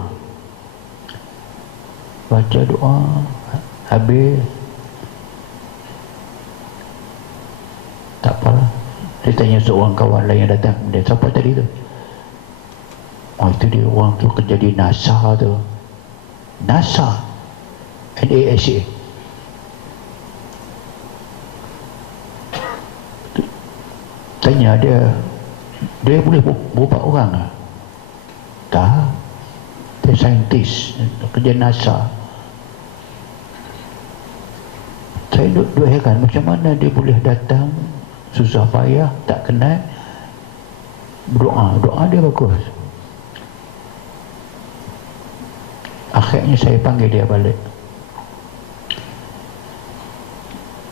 Baca doa habis, tak apalah. Dia tanya seorang kawan lain yang datang, dia siapa tadi tu? Oh, itu dia, orang tu kerja di NASA tu. NASA, NASA. Tanya dia boleh berubah orang lah? Tak. Dia saintis kerja NASA. Saya duk heran macam mana dia boleh datang susah payah, tak kenal, doa dia bagus. Akhirnya saya panggil dia balik.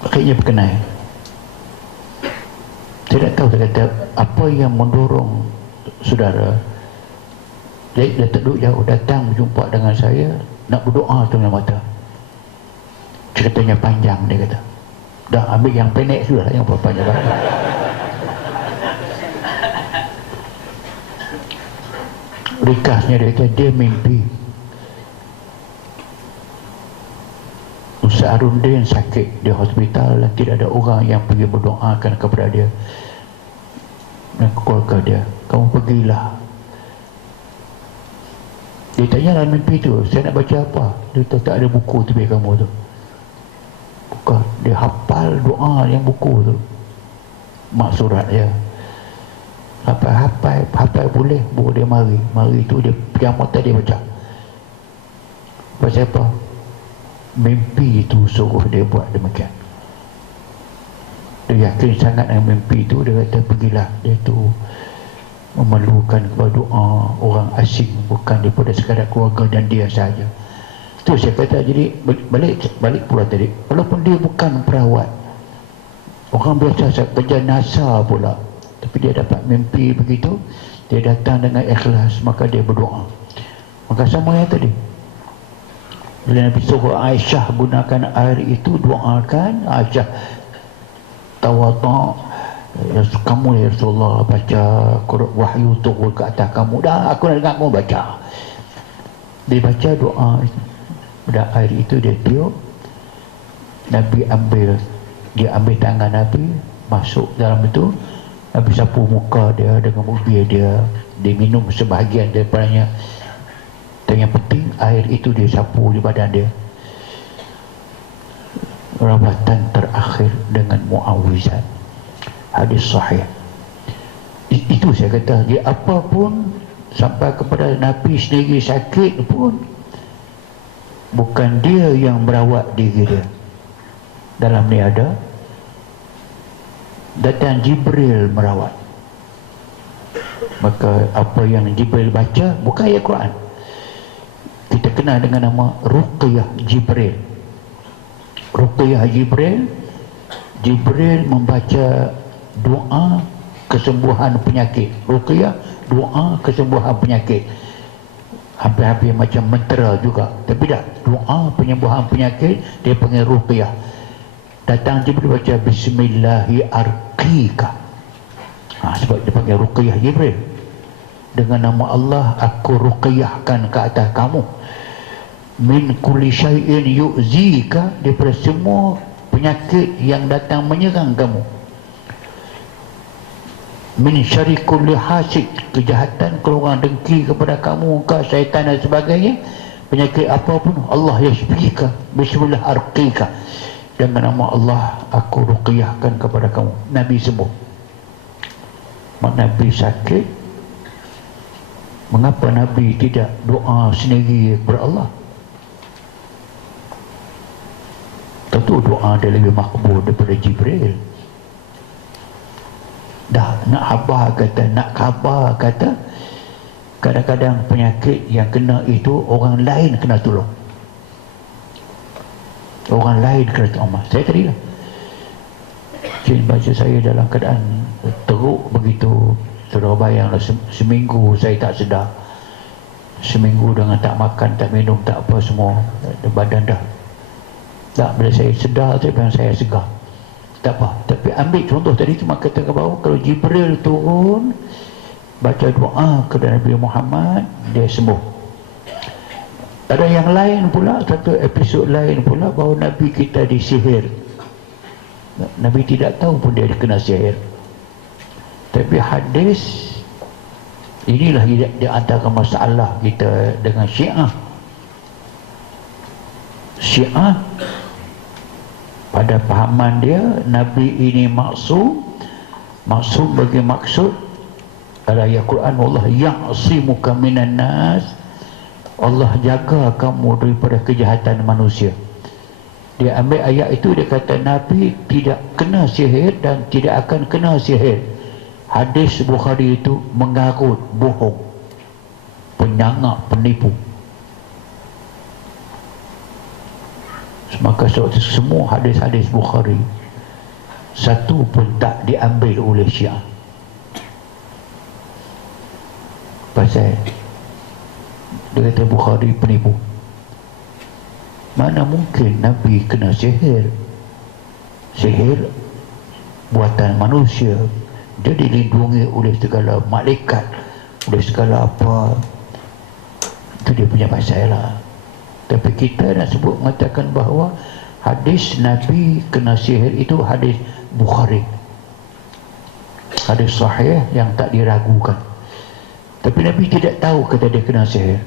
Akhirnya berkenal. Saya tak tahu, saya kata apa yang mendorong saudara. Dia terduduk jauh, datang berjumpa dengan saya, nak berdoa tu dengan mata. Ceritanya panjang, dia kata. Dah ambil yang pendek sudah lah, yang panjang banget. Ringkasnya dia kata, dia mimpi Ustaz Arundin sakit di hospital dan tidak ada orang yang pergi berdoakan kepada dia dan keluarga dia. Kamu pergilah. Dia tanya dalam mimpi tu, saya nak baca apa? Dia tahu tak ada buku tu biar kamu tu. Bukan, dia hafal doa yang buku tu, mak surat dia. Hafal boleh, baru dia mari tu dia pejam mata, dia baca. Baca apa? Mimpi itu suruh dia buat demikian. Dia yakin sangat dengan mimpi itu. Dia kata pergilah. Dia tu memerlukan kepada doa orang asing, bukan daripada sekadar keluarga dan dia sahaja. Itu saya kata, jadi balik pula tadi, walaupun dia bukan perawat, orang biasa kerja NASA pula, tapi dia dapat mimpi begitu, dia datang dengan ikhlas, maka dia berdoa. Maka sama yang tadi, bila Nabi suruh Aisyah gunakan air itu, doakan. Aisyah tawadha, kamu ya Rasulullah baca wahyu turun ke atas kamu, dah aku nak dengar kamu baca. Dia baca doa, dah air itu dia tiup, Nabi dia ambil tangan Nabi, masuk dalam itu, Nabi sapu muka dia dengan bibir dia minum sebahagian daripadanya. Dan yang penting air itu dia sapu di badan dia. Rawatan terakhir dengan muawwizat, hadis sahih. Itu saya kata, dia apapun sampai kepada Nabi sendiri sakit pun, bukan dia yang merawat diri dia. Dalam ni ada datang Jibril merawat. Maka apa yang Jibril baca bukan ayat Quran. Kita kenal dengan nama Ruqyah Jibril. Ruqyah Jibril, Jibril membaca doa kesembuhan penyakit. Ruqyah, doa kesembuhan penyakit. Hampir-hampir macam mentera juga, tapi tak, doa penyembuhan penyakit dia panggil ruqyah. Datang Jibril baca bismillahi arqika, sebab dia panggil ruqyah Jibril. Dengan nama Allah aku ruqyahkan ke atas kamu min kulli syai'in yu'zika, daripada semua penyakit yang datang menyerang kamu. Min syarri kulli hasid, kejahatan, kalau orang dengki kepada kamu, ke syaitan dan sebagainya, penyakit apapun, Allah yashfika bismillah arqika, dengan nama Allah aku ruqyahkan kepada kamu. Nabi sembuh. Mak Nabi sakit, mengapa Nabi tidak doa sendiri kepada Allah? Tentu doa dia lebih makbul daripada Jibril. Dah nak khabar kata kadang-kadang penyakit yang kena itu orang lain kena tolong, orang lain kena tolong. Saya tadi lah Cik baca saya dalam keadaan teruk begitu. Saudara bayanglah, seminggu saya tak sedar, seminggu dengan tak makan, tak minum, tak apa semua, badan dah tak. Bila saya sedar tu saya segar, tak apa. Tapi ambil contoh tadi cuma kata ke bawah, kalau Jibril turun baca doa kepada Nabi Muhammad, dia sembuh. Ada yang lain pula, satu episod lain pula, bahawa Nabi kita disihir. Nabi tidak tahu pun dia kena sihir. Tapi hadis inilah di antara masalah kita dengan Syiah. Syiah pada pahaman dia, Nabi ini maksum bagi maksud adalah ayat Quran, Allah ya'simuka minan nas, Allah jaga kamu daripada kejahatan manusia. Dia ambil ayat itu, dia kata Nabi tidak kena sihir dan tidak akan kena sihir. Hadis Bukhari itu mengarut, bohong, penyangak, penipu. Maka semua hadis-hadis Bukhari satu pun tak diambil oleh Syiah. Pasal dia kata Bukhari penipu. Mana mungkin Nabi kena sihir? Sihir buatan manusia. Dia dilindungi oleh segala malaikat, oleh segala apa. Itu dia punya pasal lah. Tapi kita nak sebut mengatakan bahawa hadis Nabi kena sihir itu hadis Bukhari, hadis sahih yang tak diragukan. Tapi Nabi tidak tahu kata dia kena sihir.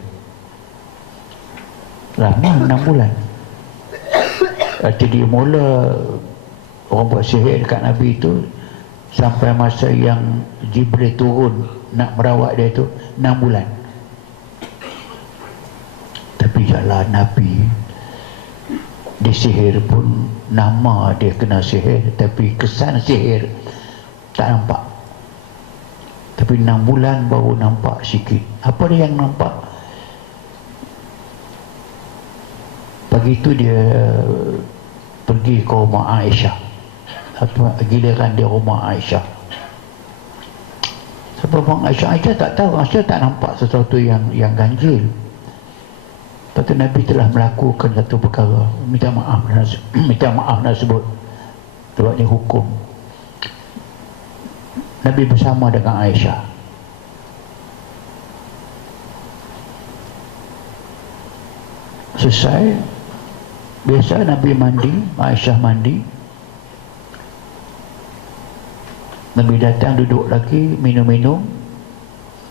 Lama 6 bulan. Jadi mula orang buat sihir dekat Nabi itu sampai masa yang Jibril turun nak merawat dia itu 6 bulan. Tapi jalan Nabi disihir pun nama dia kena sihir, tapi kesan sihir tak nampak. Tapi 6 bulan baru nampak sikit. Apa dia yang nampak? Pagi itu dia pergi ke rumah Aisyah. Giliran dia rumah Aisyah. Sebab Aisyah tak tahu, Aisyah tak nampak sesuatu yang ganjil. Lepas tu Nabi telah melakukan satu perkara, minta maaf nak sebut sebab ni hukum. Nabi bersama dengan Aisyah. Selesai, biasa Nabi mandi, Aisyah mandi. Nabi datang duduk lagi, minum-minum.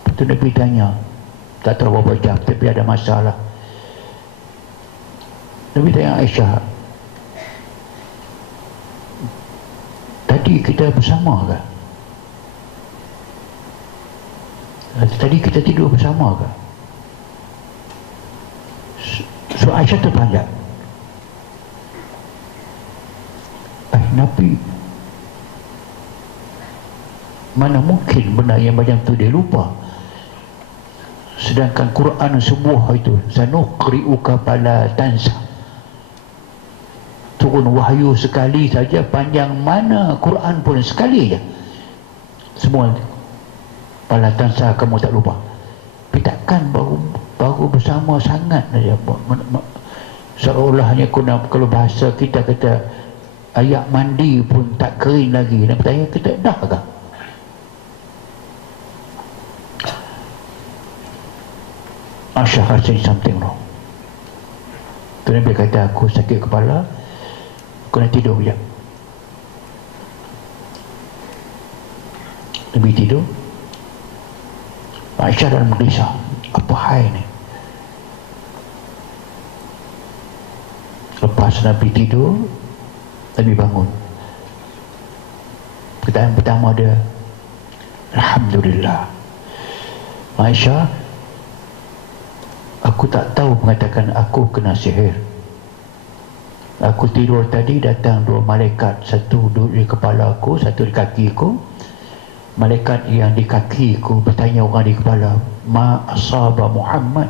Lepas tu Nabi tanya, tak tahu berapa jam, tapi ada masalah. Nabi tanya Aisyah, tadi kita bersama ke? Tadi kita tidur bersama ke? So Aisyah terpanjat. Nabi, mana mungkin benda yang macam tu dia lupa? Sedangkan Quran sebuah itu, sanuqri'uka fala tansa, turun wahyu sekali saja, panjang mana Quran pun sekali je. semua pala tansa kamu tak lupa. Tapi takkan baru bersama sangat saja. Seolah-olahnya kalau bahasa kita kata ayak mandi pun tak kering lagi. Dan bertanya kita dah ke? Aisyah rasa something wrong. Tu Nabi kata, aku sakit kepala, aku nak tidur sekejap. Nabi tidur. Aisyah dalam gelisah, apa hal ni? Lepas Nabi tidur, Nabi bangun. Pertanyaan pertama dia, Alhamdulillah. Aisyah, aku tak tahu mengatakan aku kena sihir. Aku tidur tadi, datang dua malaikat, satu duduk di kepala aku, satu di kaki aku. Malaikat yang di kaki aku bertanya orang di kepala, ma asaba Muhammad,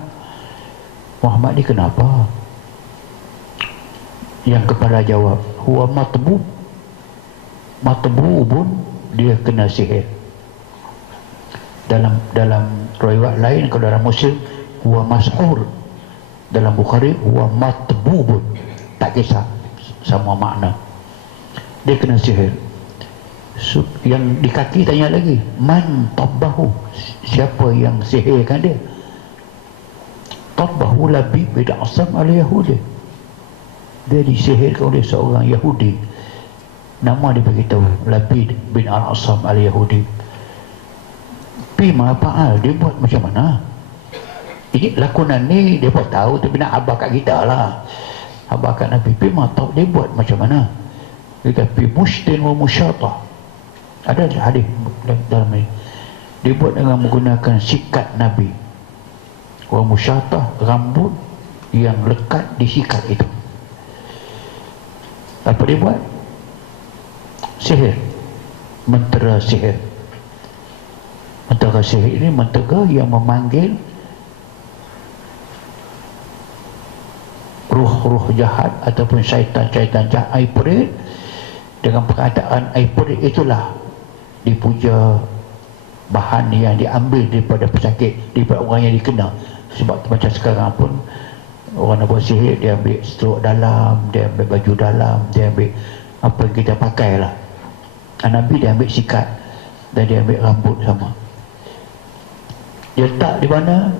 Muhammad ni kenapa? Yang kepala jawab, huwa matbub, matbubun, dia kena sihir. Dalam riwayat lain, kalau dalam Muslim, huwa mashur, dalam Bukhari huwa matbubun, tak kisah, sama makna, dia kena sihir. Yang di kaki tanya lagi, man tabbahu, siapa yang sihirkan dia? Tabbahu Labid bin Asam al-Yahudi, dia disihirkan oleh seorang Yahudi. Nama dia beritahu, Labid bin Al-Asam al-Yahudi. Pima fa'al, dia buat macam mana? Ini lakonan ni dia buat tahu, tapi nak abah kat kita lah, abah kat Nabi. Pima tahu dia buat macam mana? Dia kata mushtin wa musyatah, ada hadis dalam ini. Dia buat dengan menggunakan sikat Nabi. Wa musyatah, rambut yang lekat di sikat itu. Apa dia buat? Sihir, mentera sihir. Mentera sihir ini mentera yang memanggil ruh-ruh jahat ataupun syaitan-syaitan jahat, aipurit. Dengan perkataan aipurit itulah dipuja bahan yang diambil daripada pesakit, daripada orang yang dikena. Sebab macam sekarang pun orang nak buat sihir, dia ambil strok dalam, dia ambil baju dalam, dia ambil apa yang kita pakai lah. Nabi dia ambil sikat dan dia ambil rambut sama. Dia letak di mana?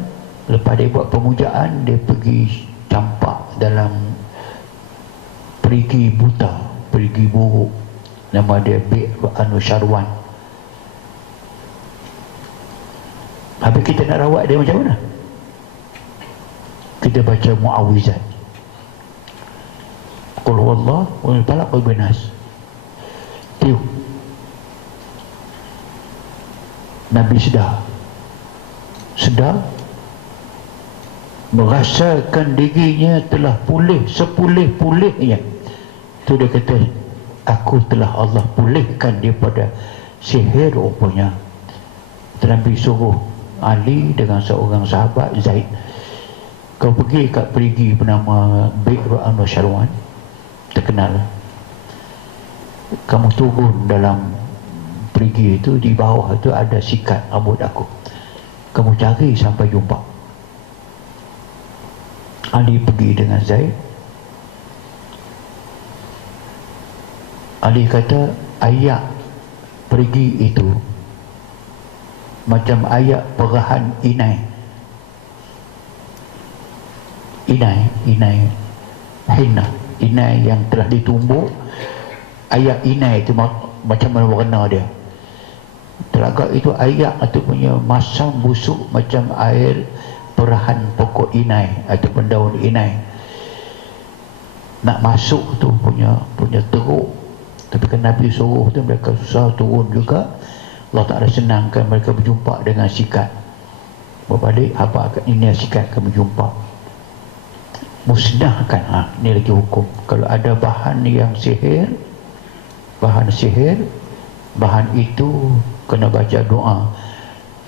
Lepas dia buat pemujaan, dia pergi campak dalam perigi buta, perigi buruk, nama dia Bir Anu Syarwan. Habis kita nak rawat dia macam mana? Kita baca mu'awizat, Qul huwallah wal falaq wal nas. Tiup. Nabi sedar merasakan dirinya telah pulih sepulih-pulihnya. Tu dia kata, aku telah Allah pulihkan daripada sihir rupanya. Nabi suruh Ali dengan seorang sahabat Zaid, kau pergi kat perigi bernama Bir Anu Syarwan, terkenal, kamu turun dalam perigi itu, di bawah itu ada sikat rambut aku, kamu cari sampai jumpa. Ali pergi dengan Zaid. Ali kata ayat pergi itu macam ayat perahan inai hinna, inai yang telah ditumbuk. Ayat inai itu macam mana warna dia, teragak itu ayak atau punya masam busuk macam air perahan pokok inai ataupun daun inai. Nak masuk tu punya teruk, tapi kan Nabi suruh tu, mereka susah turun juga. Allah Ta'ala senangkan mereka berjumpa dengan sikat. Berbalik, apa ini sikat kami jumpa, musnahkan. Ini lagi hukum. Kalau ada bahan yang sihir, bahan itu kena baca doa,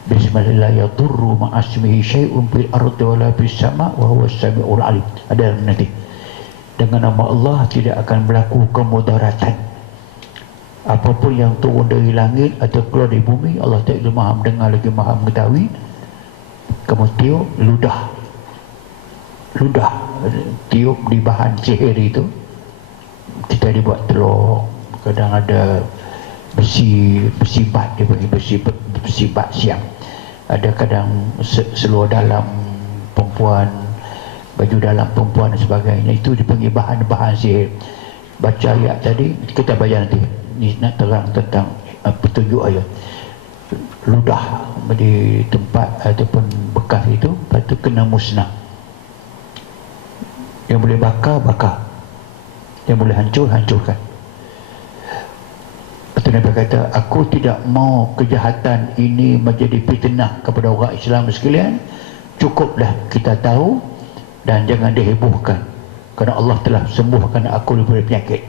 Bismillah yadurru ma'asmihi syai'un fil ardi wala fis sama' wa huwa as-sami'ul alim. Ada nanti, dengan nama Allah tidak akan berlaku kemudaratan apapun yang turun dari langit atau keluar dari bumi, Allah Ta'ala maha mendengar lagi maha mengetahui. Kamu tiup, ludah tiup di bahan sihir itu, kita dibuat telur, kadang ada besi bat, dia panggil besi bat siang, ada kadang seluar dalam perempuan, baju dalam perempuan dan sebagainya, itu dipanggil bahan-bahan sihir. Baca ayat tadi, kita baca nanti ni nak terang tentang petunjuk ayat. Ludah di tempat ataupun bekas itu, lepas tu kena musnah. Yang boleh bakar, yang boleh hancurkan. Lepas tu Nabi kata, aku tidak mau kejahatan ini menjadi fitnah kepada orang Islam sekalian. Cukuplah kita tahu dan jangan dihebohkan, kerana Allah telah sembuhkan aku daripada penyakit.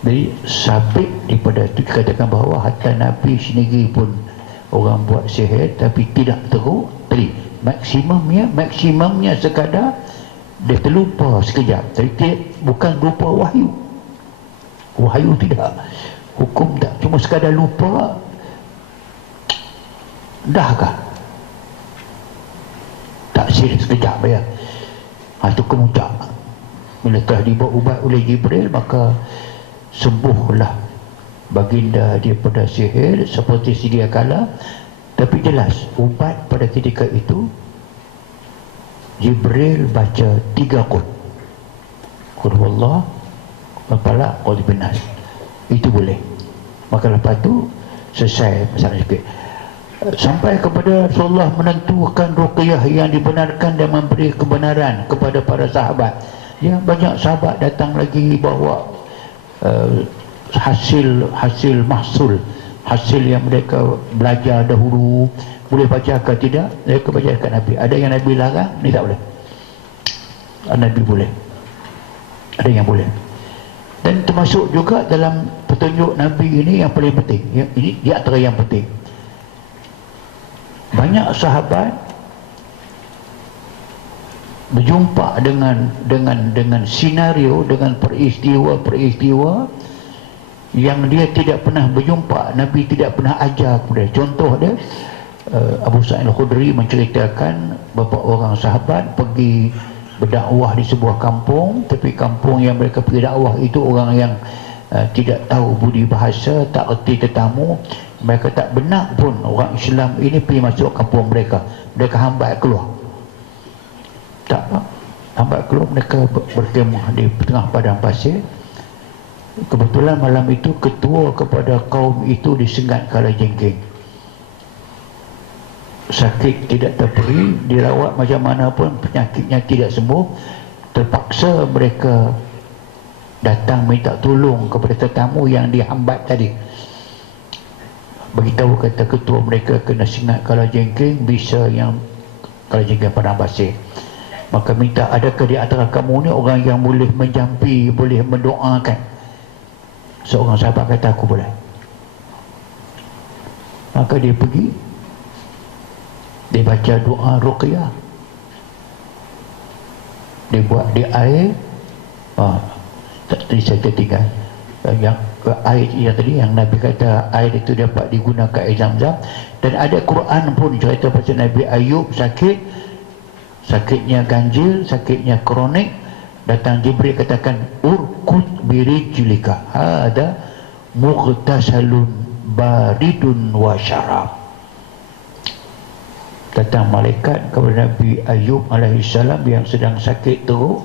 Jadi sabit daripada itu dikatakan bahawa hatta Nabi sendiri pun orang buat sihir tapi tidak teruk. Tadi maksimumnya sekadar dia terlupa sekejap, tapi bukan lupa wahyu tidak, hukum tak, cuma sekadar lupa. Dahkah taksir sekejap ya, itu kemuncak. Bila telah dibawa ubat oleh Jibril, maka sembuhlah baginda daripada sihir seperti sedia kala. Tapi jelas ubat pada ketika itu Jibril baca 3 qul huwallah, Falaq, qul binas, itu boleh. Maka lepas tu selesai masalah sikit, sampai kepada Rasulullah menentukan ruqyah yang dibenarkan dan memberi kebenaran kepada para sahabat. Ya, banyak sahabat datang lagi bawa hasil yang mereka belajar dahulu, boleh baca ke tidak, mereka baca dekat Nabi. Ada yang Nabi larang, ni tak boleh. Nabi boleh, ada yang boleh. Dan termasuk juga dalam petunjuk Nabi ini yang paling penting, ini di antara yang penting. Banyak sahabat berjumpa dengan senario, dengan peristiwa yang dia tidak pernah berjumpa, Nabi tidak pernah ajar kepada. Contoh dia, Abu Sa'id Al-Khudri menceritakan beberapa orang sahabat pergi berdakwah di sebuah kampung, tapi kampung yang mereka pergi dakwah itu orang yang tidak tahu budi bahasa, tak erti tetamu. Mereka tak benak pun orang Islam ini pergi masuk kampung mereka. Mereka hambat keluar. Tak apa, hambat keluar, mereka berkemah di tengah padang pasir. Kebetulan malam itu ketua kepada kaum itu disengat kalajengking. Sakit tidak terperi, dirawat macam mana pun penyakitnya tidak sembuh. Terpaksa mereka datang minta tolong kepada tetamu yang dihambat tadi. Beritahu kata ketua mereka kena sengat kalajengking, bisa yang kalajengking padang pasir. Maka minta, adakah di antara kamu ni orang yang boleh menjampi, boleh mendoakan? Seorang sahabat kata, aku boleh. Maka dia pergi, dia baca doa ruqyah, dia buat di air. Tadi saya tertinggal yang air yang tadi, yang Nabi kata air itu dapat digunakan air Zam-Zam. Dan ada Quran pun cerita pasal Nabi Ayub sakitnya ganjil, sakitnya kronik. Datang Jibril katakan, urkud birijlika hada mughtasalun baridun wa syarab. Datang malaikat kepada Nabi Ayub alaihissalam yang sedang sakit teruk.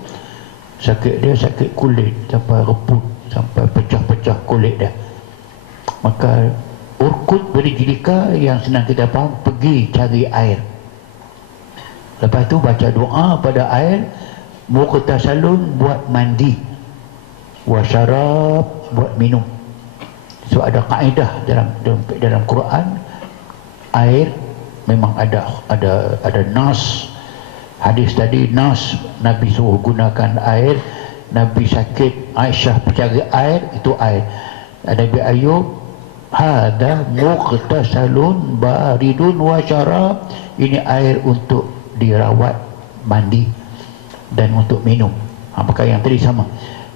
Sakit dia sakit kulit sampai reput, sampai pecah-pecah kulit dia. Maka urkud birijlika yang senang kita faham, pergi cari air. Lepas tu baca doa pada air. Muqtasalun buat mandi, wasyarab buat minum. So ada kaedah dalam Quran, air memang ada nas. Hadis tadi nas, Nabi suruh gunakan air. Nabi sakit, Aisyah cari air, itu air. Nabi Ayub, hada muqtasalun baridun wasyarab, ini air untuk dirawat, mandi dan untuk minum. Maka yang tadi sama.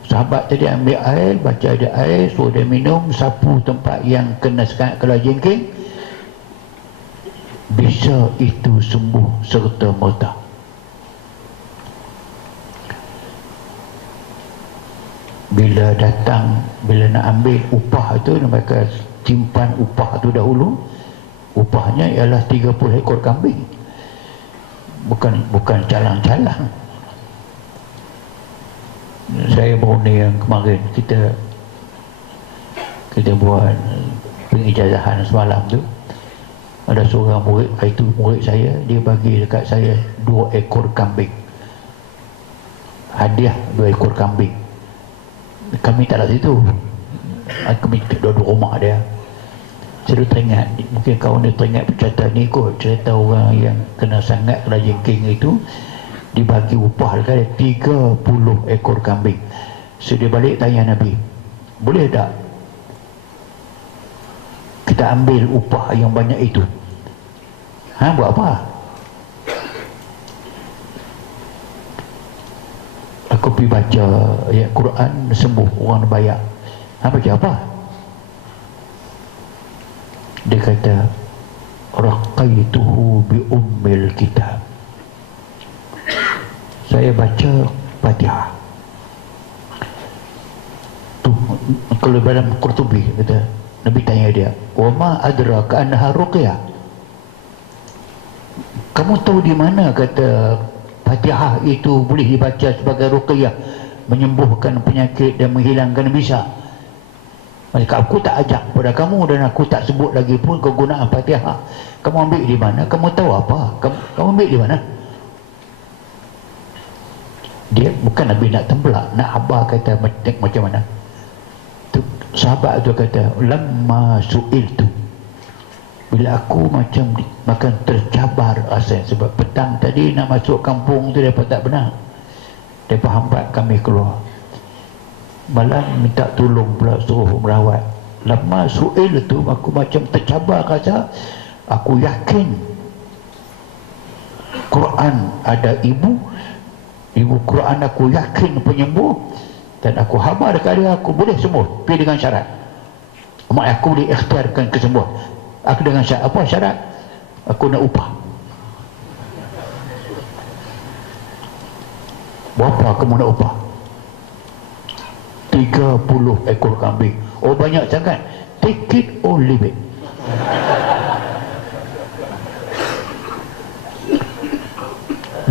Sahabat tadi ambil air, baca ada air, suruh dia minum, sapu tempat yang kena sekat kalajengking, bisa itu sembuh serta merta. Bila datang, bila nak ambil upah tu, mereka simpan upah tu dahulu. Upahnya ialah 30 ekor kambing, bukan calang-calang. Saya baru ni yang kemarin kita buat pengijazahan semalam tu, ada seorang murid, itu murid saya, dia bagi dekat saya 2 ekor kambing, hadiah 2 ekor kambing. Kami tak ada situ, kami duduk rumah dia. Saya teringat, mungkin kawan dia teringat cerita ni kot, cerita orang yang kena sangat kalajengking itu, dibagi upah dekat 30 ekor kambing. So dia balik tanya Nabi, boleh tak kita ambil upah yang banyak itu? Buat apa? Aku pergi baca ayat Quran, sembuh orang bayar. Baca apa? Dia kata, raqaituhu bi ummil kitab. Saya baca Fatihah. Tu kalau dalam Qurtubi kata, Nabi tanya dia, "Wa ma adraka annaha ruqyah?" Kamu tahu di mana kata Fatihah itu boleh dibaca sebagai ruqyah, menyembuhkan penyakit dan menghilangkan bisa? Maka aku tak ajak kepada kamu dan aku tak sebut lagi pun kegunaan Fatihah. Kamu ambil di mana? Kamu tahu apa? Kamu ambil di mana? Dia bukan Nabi nak tembelak, nak abah kata macam mana. Tu, sahabat tu kata, lamma su'iltu, bila aku makan tercabar rasa, sebab petang tadi nak masuk kampung tu dapat tak benar, dia hambat kami keluar, malam minta tolong pula suruh merawat. Lama su'iltu, aku macam tercabar rasa, aku yakin Quran ada ibu Quran, aku yakin penyembuh, dan aku khabar dekat dia aku boleh sembuh, tapi dengan syarat. Mak aku boleh ikhtiarkan kesembuhan, aku dengan syarat. Apa syarat? Aku nak upah. Berapa kamu nak upah? 30 ekor kambing. Oh banyak sangat, take it or leave it.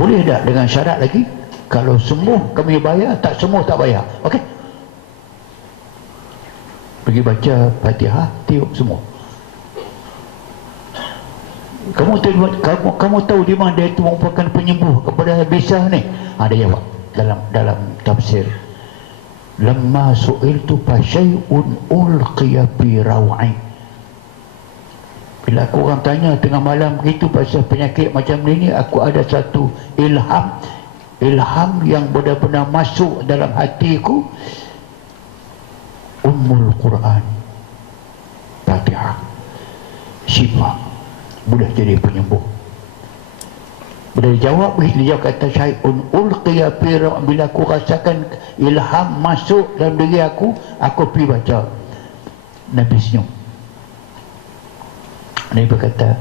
Boleh tak dengan syarat lagi? Kalau sembuh kami bayar, tak sembuh tak bayar. Okey, pergi baca Fatihah, tiup semua. Kamu tahu di mana dia itu merupakan penyembuh kepada bisa ni? Dia jawab dalam tafsir, lamma su'iltu fa syai'un ulqiya fi raw'i. Bila aku orang tanya tengah malam begitu pasal penyakit macam ni, aku ada satu ilham yang benar-benar masuk dalam hatiku. Ummul Quran, Fatihah, syifa, boleh jadi penyembuh. Bila dia jawab kata syai'un ulqiya fi raw'i, bila aku rasakan ilham masuk dalam diri aku pergi baca. Nabi senyum. Nabi berkata,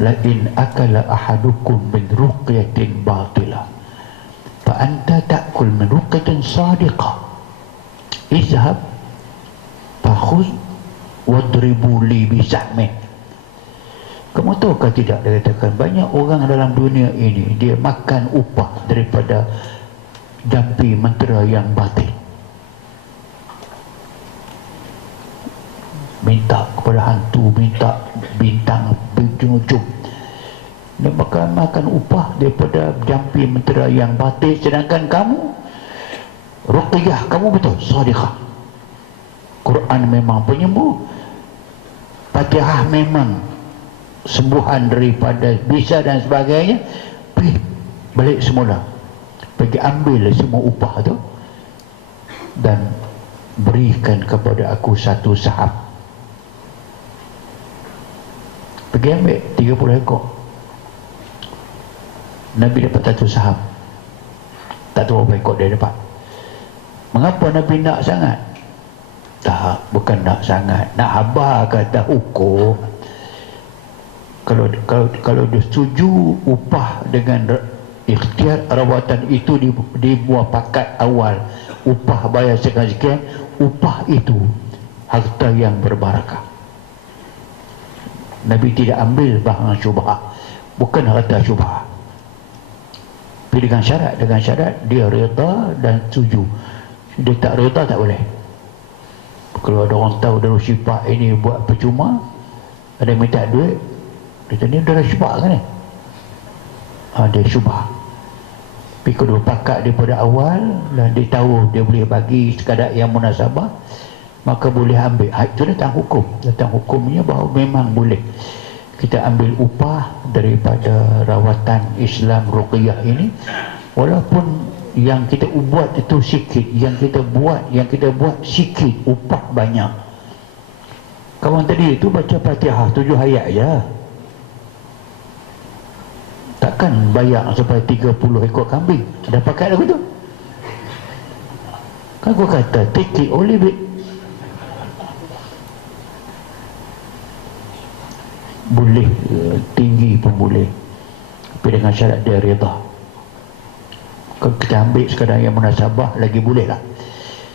la in akala ahadukum min ruqyatin batilah fa anta ta'kul min ruqyatin sadiqah, izhab fakhudh wadribu li bisahmih. Kamu tahukah tidak, dia katakan banyak orang dalam dunia ini dia makan upah daripada jampi mentera yang batil. Minta kepada hantu, minta bintang berujung-ujung. Dia makan upah daripada jampi mentera yang batil, sedangkan kamu ruqyah, kamu betul sadiqah. Quran memang penyembuh, Fatihah memang sembuhan daripada bisa dan sebagainya. Pergi balik semula, pergi ambil semua upah tu dan berikan kepada aku satu saham. Pergi ambil 30 ekor. Nabi dapat satu saham, tak tahu berapa ekor dia dapat. Mengapa Nabi nak sangat? Tak, bukan nak sangat, nak habar kata hukum. Kalau dia setuju upah dengan ikhtiar rawatan itu dibuat pakat awal, upah bayar sekian-sekian, upah itu harta yang berbarakah. Nabi tidak ambil bahan syubhah, bukan harta syubhah. Tapi dengan syarat dia reda dan setuju. Dia tak reda tak boleh. Kalau ada orang tahu Darul Syifa ini buat percuma, ada yang minta duit, dia tanya Darul Syifa kan ni? Dia syubhah. Tapi kalau pakat daripada awal dan dia tahu dia boleh bagi sekadar yang munasabah, maka boleh ambil. Itu datang hukum. Datang hukumnya bahawa memang boleh kita ambil upah daripada rawatan Islam Ruqyah ini, walaupun yang kita buat itu sikit, yang kita buat sikit, upah banyak. Kawan tadi itu baca Fatihah 7 ayat je, takkan bayar sampai 30 ekor kambing. Ada pakai lagu tu kan? Aku kata take it or leave it. Boleh, tinggi pun boleh, tapi dengan syarat dia reda. Kalau kita ambil sekadar yang munasabah lagi boleh lah.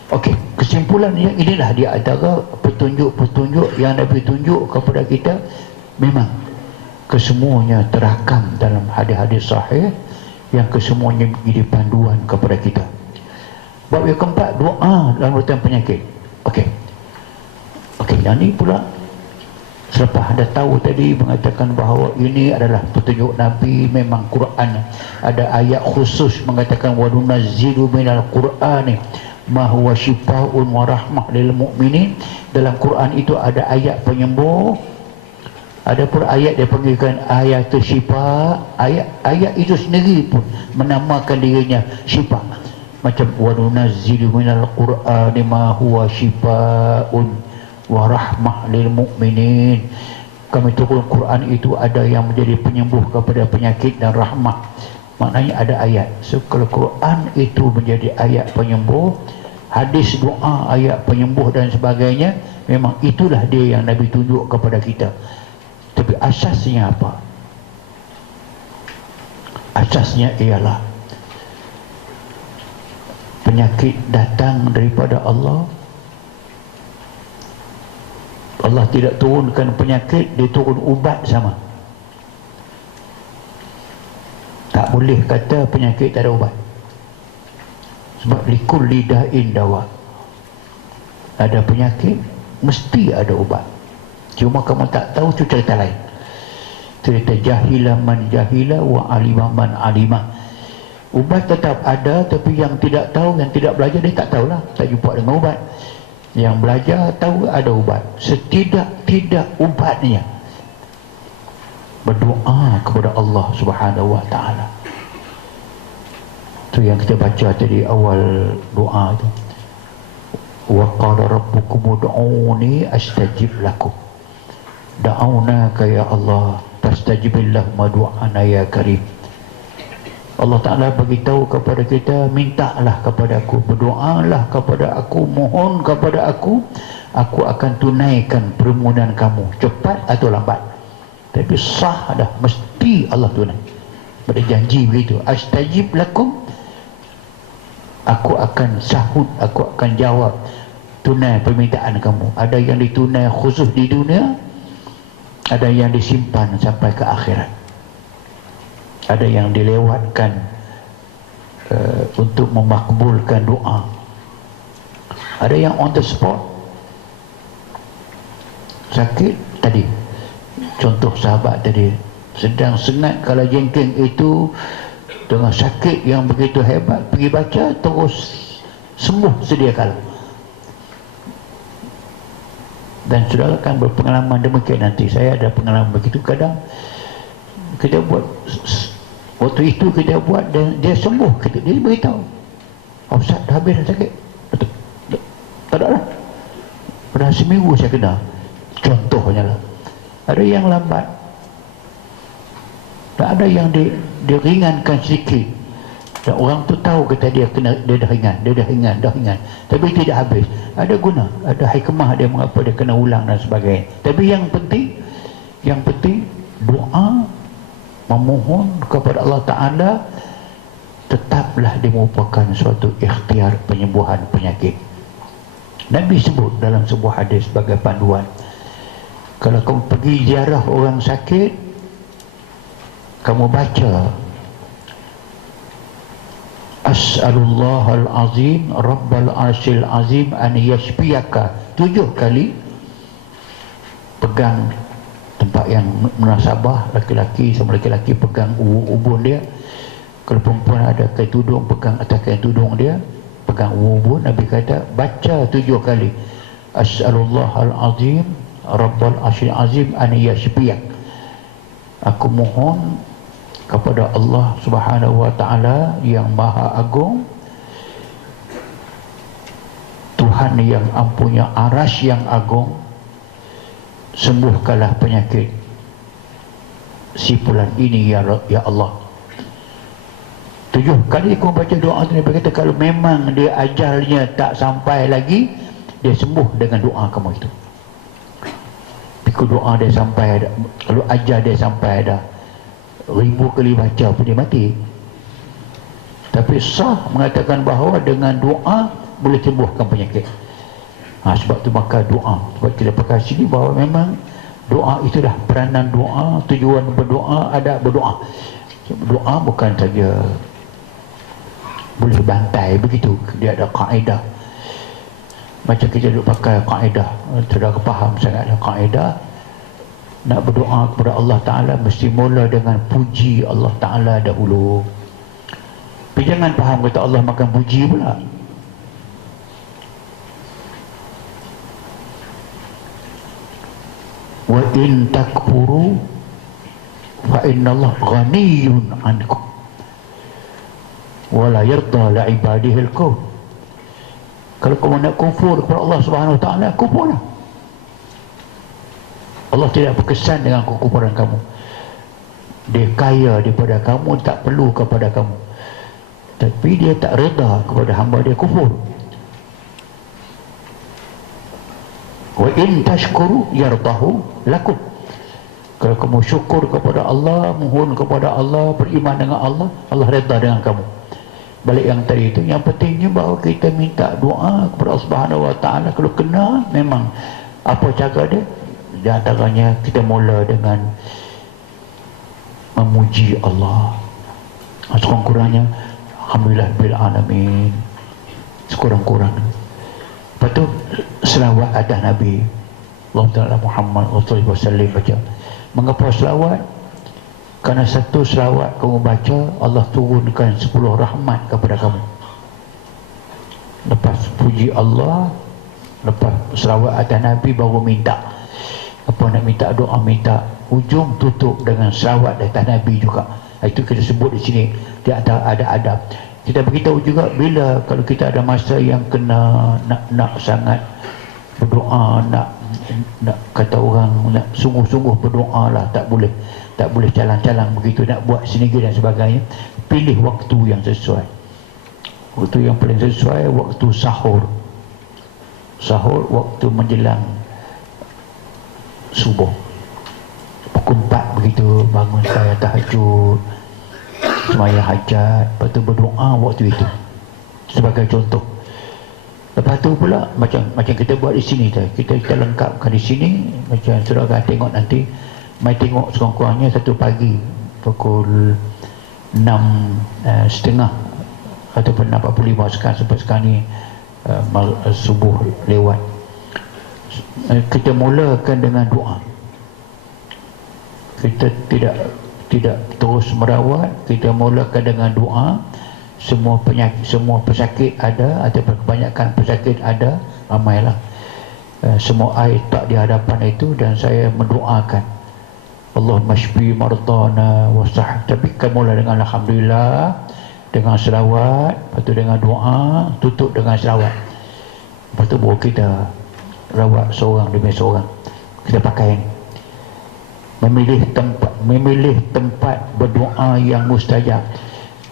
Okey, kesimpulan yang inilah dia antara petunjuk-petunjuk yang Nabi tunjuk kepada kita. Memang kesemuanya terakam dalam hadis-hadis sahih yang kesemuanya menjadi panduan kepada kita. Bab yang keempat, doa dalam urutan penyakit. Okey, yang ni pula selepas anda tahu tadi mengatakan bahawa ini adalah petunjuk Nabi, memang Quran ada ayat khusus mengatakan wa nunazzilu minal Qur'ani ma huwa syifaa'un wa rahmah lil mu'minin. Dalam Quran itu ada ayat penyembuh, ada pun ayat dia panggilkan ayat syifa. Ayat itu sendiri pun menamakan dirinya syifa. Macam wa nunazzilu minal Qur'ani ma huwa syifaa'un wa rahmah lil mu'minin. Kami turun Quran itu ada yang menjadi penyembuh kepada penyakit dan rahmah. Maknanya ada ayat. So kalau Quran itu menjadi ayat penyembuh, hadis doa ayat penyembuh dan sebagainya, memang itulah dia yang Nabi tunjuk kepada kita. Tapi asasnya apa? Asasnya ialah penyakit datang daripada Allah. Allah tidak turunkan penyakit, dia turun ubat sama. Tak boleh kata penyakit tak ada ubat. Sebab likulli da'in dawa. Ada penyakit, mesti ada ubat. Cuma kamu tak tahu, itu cerita lain. Cerita jahilah man jahilah wa alimah man alimah. Ubat tetap ada, tapi yang tidak tahu, yang tidak belajar, dia tak tahulah, tak jumpa dengan ubat. Yang belajar tahu ada ubat. Setidak-tidak ubatnya berdoa kepada Allah Subhanahu wa ta'ala. Itu yang kita baca tadi awal doa itu. Wa qala rabbukum ud'uni astajib lakum. Da'aunaka ya Allah fastajibillah ma du'ana ya karim. Allah Ta'ala beritahu kepada kita, mintalah kepada aku, berdoalah kepada aku, mohon kepada aku akan tunaikan permohonan kamu, cepat atau lambat. Tapi sah dah, mesti Allah tunai. Berjanji begitu, astajib lakum, aku akan sahut, aku akan jawab, tunai permintaan kamu. Ada yang ditunai khusus di dunia, ada yang disimpan sampai ke akhirat. Ada yang dilewatkan untuk memakbulkan doa. Ada yang on the spot. Sakit tadi, contoh sahabat tadi, sedang sengat kalau jengking itu dengan sakit yang begitu hebat, pergi baca terus sembuh sedia kala. Dan saudara kan berpengalaman demikian nanti. Saya ada pengalaman begitu. Kadang kita buat, waktu itu kita buat dan dia sembuh, dia beritahu, Ustaz dah habis dah sakit. Tak ada lah, dah seminggu saya kena. Contohnya lah. Ada yang lambat, tak ada yang diringankan sikit, Dan orang tu tahu kata dia dah ringan, tapi tidak habis. Ada guna, ada hikmah dia mengapa dia kena ulang dan sebagainya. Tapi yang penting doa memohon kepada Allah Ta'ala tetaplah dia merupakan suatu ikhtiar penyembuhan penyakit. Nabi sebut dalam sebuah hadis sebagai panduan, kalau kamu pergi ziarah orang sakit, kamu baca As'alullahal azim Rabbal arsyil azim an yashfiyaka 7 kali. Pegang tempat yang munasabah, laki-laki sama laki-laki pegang ubun dia, kalau perempuan ada kain tudung pegang atas kain tudung dia, pegang ubun. Nabi kata baca 7 kali As'alullahal azim Rabbal arsyil azim an yashfiyak. Aku mohon kepada Allah Subhanahu wa Ta'ala yang Maha Agung, Tuhan yang ampunya aras yang agung, sembuhkanlah penyakit si fulan ini ya Allah. 7 kali aku baca doa tu, Nabi kata kalau memang dia ajalnya tak sampai lagi, dia sembuh dengan doa kamu itu. Kalau doa dia sampai ada, kalau ajal dia sampai ada 1000 kali baca pun dia mati. Tapi sah mengatakan bahawa dengan doa boleh sembuhkan penyakit. Sebab tu maka doa, sebab kita pakai sini bahawa memang doa itu dah peranan doa, tujuan berdoa ada berdoa. Doa bukan saja boleh bantai begitu, dia ada kaedah. Macam kita duduk pakai kaedah, tidak faham sangat ada kaedah. Nak berdoa kepada Allah Ta'ala mesti mula dengan puji Allah Ta'ala dahulu. Tapi jangan faham kata Allah makan puji pula. Wa in takfuru fa inna Allah ghaniyun ankum wa la yarda li ibadihi al-kufr. Kalau kamu nak kufur kepada Allah Subhanahu Wa Ta'ala, kufurlah. Allah tidak berkesan dengan kekufuran kamu. Dia kaya daripada kamu, tak perlu kepada kamu. Tapi dia tak reda kepada hamba dia kufur. Wa in tashkuru yardahu lakum. Kalau kamu syukur kepada Allah, mohon kepada Allah, beriman dengan Allah, Allah reda dengan kamu. Balik yang tadi itu, yang pentingnya bahawa kita minta doa kepada Allah Subhanahu Wa Ta'ala. Kalau kena, memang apa cara dia? Di antaranya kita mula dengan memuji Allah. Sekurang-kurangnya alhamdulillah bil alamin. Sekurang-kurang. Lepas tu selawat atas Nabi Allah Ta'ala Muhammad sallallahu alaihi wasallam baca. Mengapa selawat? Kerana satu selawat kamu baca, Allah turunkan 10 rahmat kepada kamu. Lepas puji Allah, lepas selawat atas Nabi, baru minta. Apa nak minta doa, minta ujung tutup dengan selawat atas Nabi juga. Itu kita sebut di sini, dia ada adab. Kita beritahu juga bila kalau kita ada masa yang kena nak sangat berdoa, nak kata orang nak sungguh-sungguh berdoa lah, tak boleh calang-calang begitu, nak buat sendiri dan sebagainya. Pilih waktu yang sesuai. Waktu yang paling sesuai waktu sahur. Sahur waktu menjelang subuh, pukul 4 begitu, bangun saya tahajud, sembahyang hajat, lepas tu berdoa waktu itu sebagai contoh. Lepas tu pula macam kita buat di sini tu, kita lengkapkan di sini. Macam saudara akan tengok nanti, mai tengok sekurang-kurangnya satu pagi pukul 6.30 ataupun 6.45 sekarang, sampai sekarang ni subuh lewat. Kita mulakan dengan doa. Kita tidak terus merawat, kita mulakan dengan doa. Semua penyakit, semua pesakit ada, atau kebanyakan pesakit ada, ramailah. Semua air tak di hadapan itu, dan saya mendoakan Allahumma shfi mardana wa sah. Tapi kita mula dengan alhamdulillah, dengan selawat, lepas tu dengan doa, tutup dengan selawat. Lepas tu baru kita rawat seorang demi seorang. Kita pakai ini. Memilih tempat berdoa yang mustajab.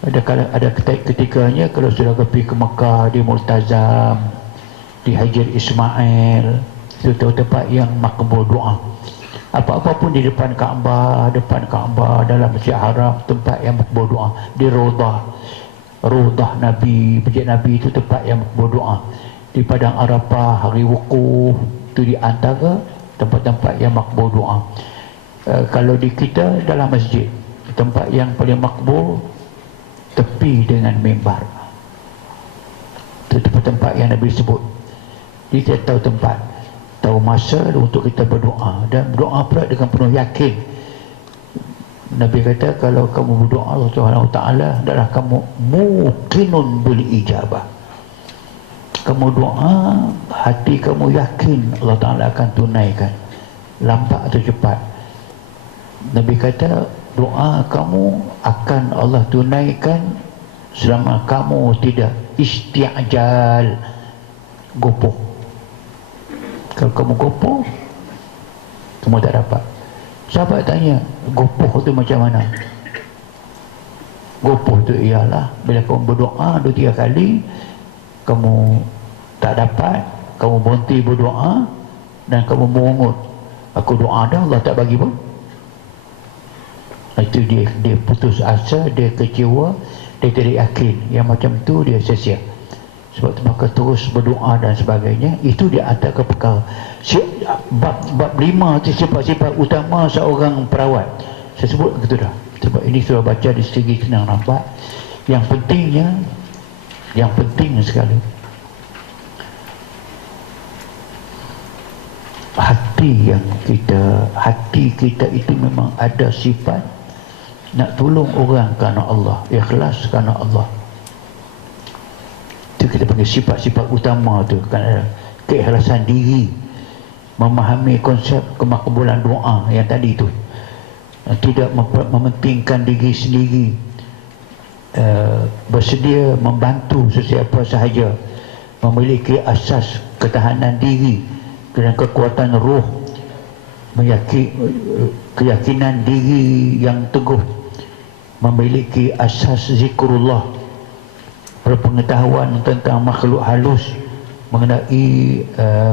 Ada ketikanya kalau sudah pergi ke Mekah, di Multazam, di Hajar Ismail, itu tempat yang makbul doa. Apa-apa pun di depan Kaabah, dalam Masjid Haram, tempat yang makbul doa. Di Rodah Nabi, Masjid Nabi itu tempat yang makbul doa. Di Padang Arafah, hari wukuf, itu di antara tempat-tempat yang makbul doa. Kalau di kita dalam masjid, tempat yang paling makbul tepi dengan mimbar. Itu tempat yang Nabi sebut. Jadi kita tahu tempat, tahu masa untuk kita berdoa, dan berdoa pula dengan penuh yakin. Nabi kata kalau kamu berdoa Allah Subhanahu Wa Taala adalah kamu muqinun bil ijabah. Kamu doa, hati kamu yakin Allah Taala akan tunaikan, lambat atau cepat. Nabi kata doa kamu akan Allah tunaikan selama kamu tidak isti'jal, gopoh. Kalau kamu gopoh, kamu tak dapat. Sahabat tanya, gopoh tu macam mana? Gopoh tu ialah bila kamu berdoa 2-3 kali, kamu tak dapat, kamu berhenti berdoa dan kamu mengungut, aku doa dah Allah tak bagi pun. Itu dia putus asa, dia kecewa, dia tidak yakin. Yang macam tu dia sia-sia. Sebab tu maka terus berdoa dan sebagainya. Itu dia antara perkara. Bab 5 tu sifat-sifat utama seorang perawat. Saya sebut begitu dah. Sebab ini sudah baca di segi senang nampak. Yang penting sekali, hati kita itu memang ada sifat nak tolong orang kerana Allah, ikhlas kerana Allah. Itu kita panggil sifat-sifat utama tu. Kan ada keikhlasan diri, memahami konsep kemakbulan doa yang tadi tu, tidak mementingkan diri sendiri, bersedia membantu sesiapa sahaja, memiliki asas ketahanan diri dan kekuatan roh, keyakinan diri yang teguh, memiliki asas zikrullah, berpengetahuan tentang makhluk halus, mengenai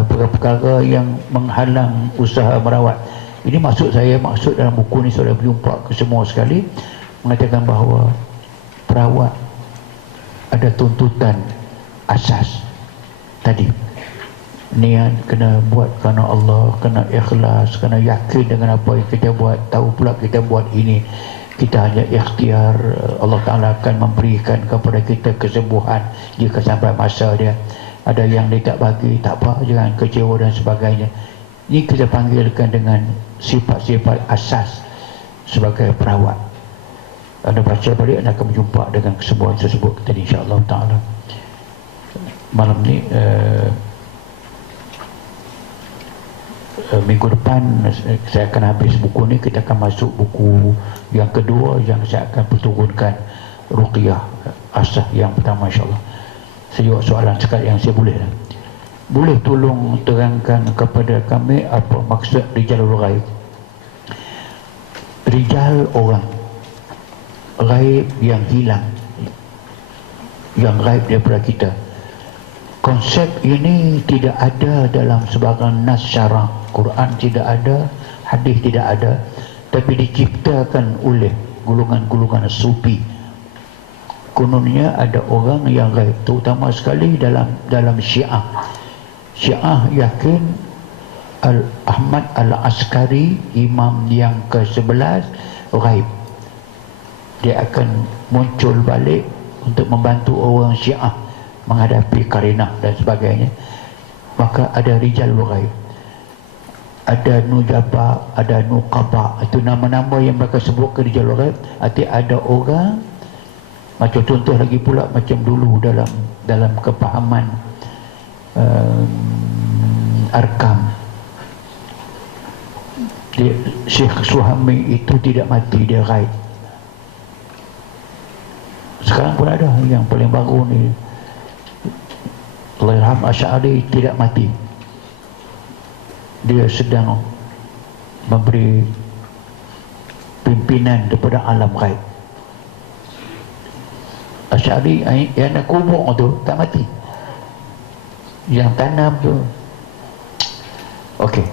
perkara-perkara yang menghalang usaha merawat. Ini maksud dalam buku ni, saya berjumpa ke semua sekali, mengatakan bahawa perawat ada tuntutan asas tadi. Niat kena buat kerana Allah, kena ikhlas, kena yakin dengan apa yang kita buat, tahu pula kita buat ini kita hanya ikhtiar, Allah Ta'ala akan memberikan kepada kita kesembuhan jika sampai masa dia. Ada yang dia tak bagi, tak apa, jangan kecewa dan sebagainya. Ini kita panggilkan dengan sifat-sifat asas sebagai perawat. Anda baca balik, anda akan berjumpa dengan kesembuhan tersebut tadi, insyaAllah Ta'ala. Malam ni minggu depan saya akan habis buku ni, kita akan masuk buku yang kedua yang saya akan perturunkan, Ruqyah Asah yang pertama, insyaAllah. Saya jawab soalan sekali yang saya boleh tolong terangkan kepada kami apa maksud Rijalul Ghaib. Rijal orang, ghaib yang hilang, yang ghaib daripada kita. Konsep ini tidak ada dalam sebarang nas syara'. Quran tidak ada, hadis tidak ada, tapi diciptakan oleh golongan-golongan sufi. Kononnya ada orang yang ghaib, terutama sekali dalam Syiah. Syiah yakin Ahmad Al-Askari, imam yang ke-11, ghaib. Dia akan muncul balik untuk membantu orang Syiah menghadapi Karinah dan sebagainya. Maka ada Rijalul Ghaib, ada Nujaba, ada Nuqaba. Itu nama-nama yang mereka sebut ke Rijalul Ghaib. Arti ada orang, macam contoh lagi pula macam dulu dalam kepahaman Arkam, Syekh Suhaimi itu tidak mati, dia ghaib. Sekarang pun ada yang paling baru ni, Allahyarham Asy'ari, tidak mati. Dia sedang memberi pimpinan kepada alam ghaib. Asy'ari yang nak kubur tu tak mati, yang tanam tu. Okey,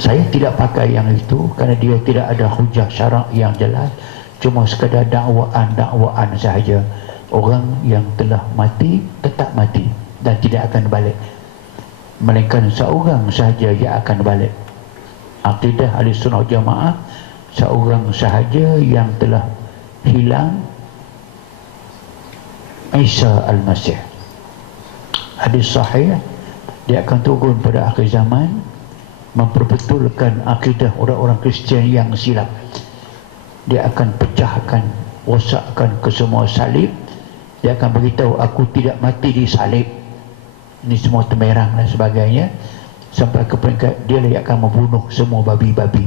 saya tidak pakai yang itu kerana dia tidak ada hujah syarak yang jelas, cuma sekadar dakwaan sahaja. Orang yang telah mati tetap mati dan tidak akan balik, melainkan seorang sahaja yang akan balik. Akidah Ahlussunnah Jamaah, seorang sahaja yang telah hilang, Isa Al-Masih. Hadis sahih, dia akan turun pada akhir zaman memperbetulkan akidah orang-orang Kristian yang silap. Dia akan pecahkan, rosakkan ke semua salib. Dia akan beritahu, aku tidak mati di salib, ini semua temerang dan sebagainya, sampai ke peringkat dia akan membunuh semua babi-babi.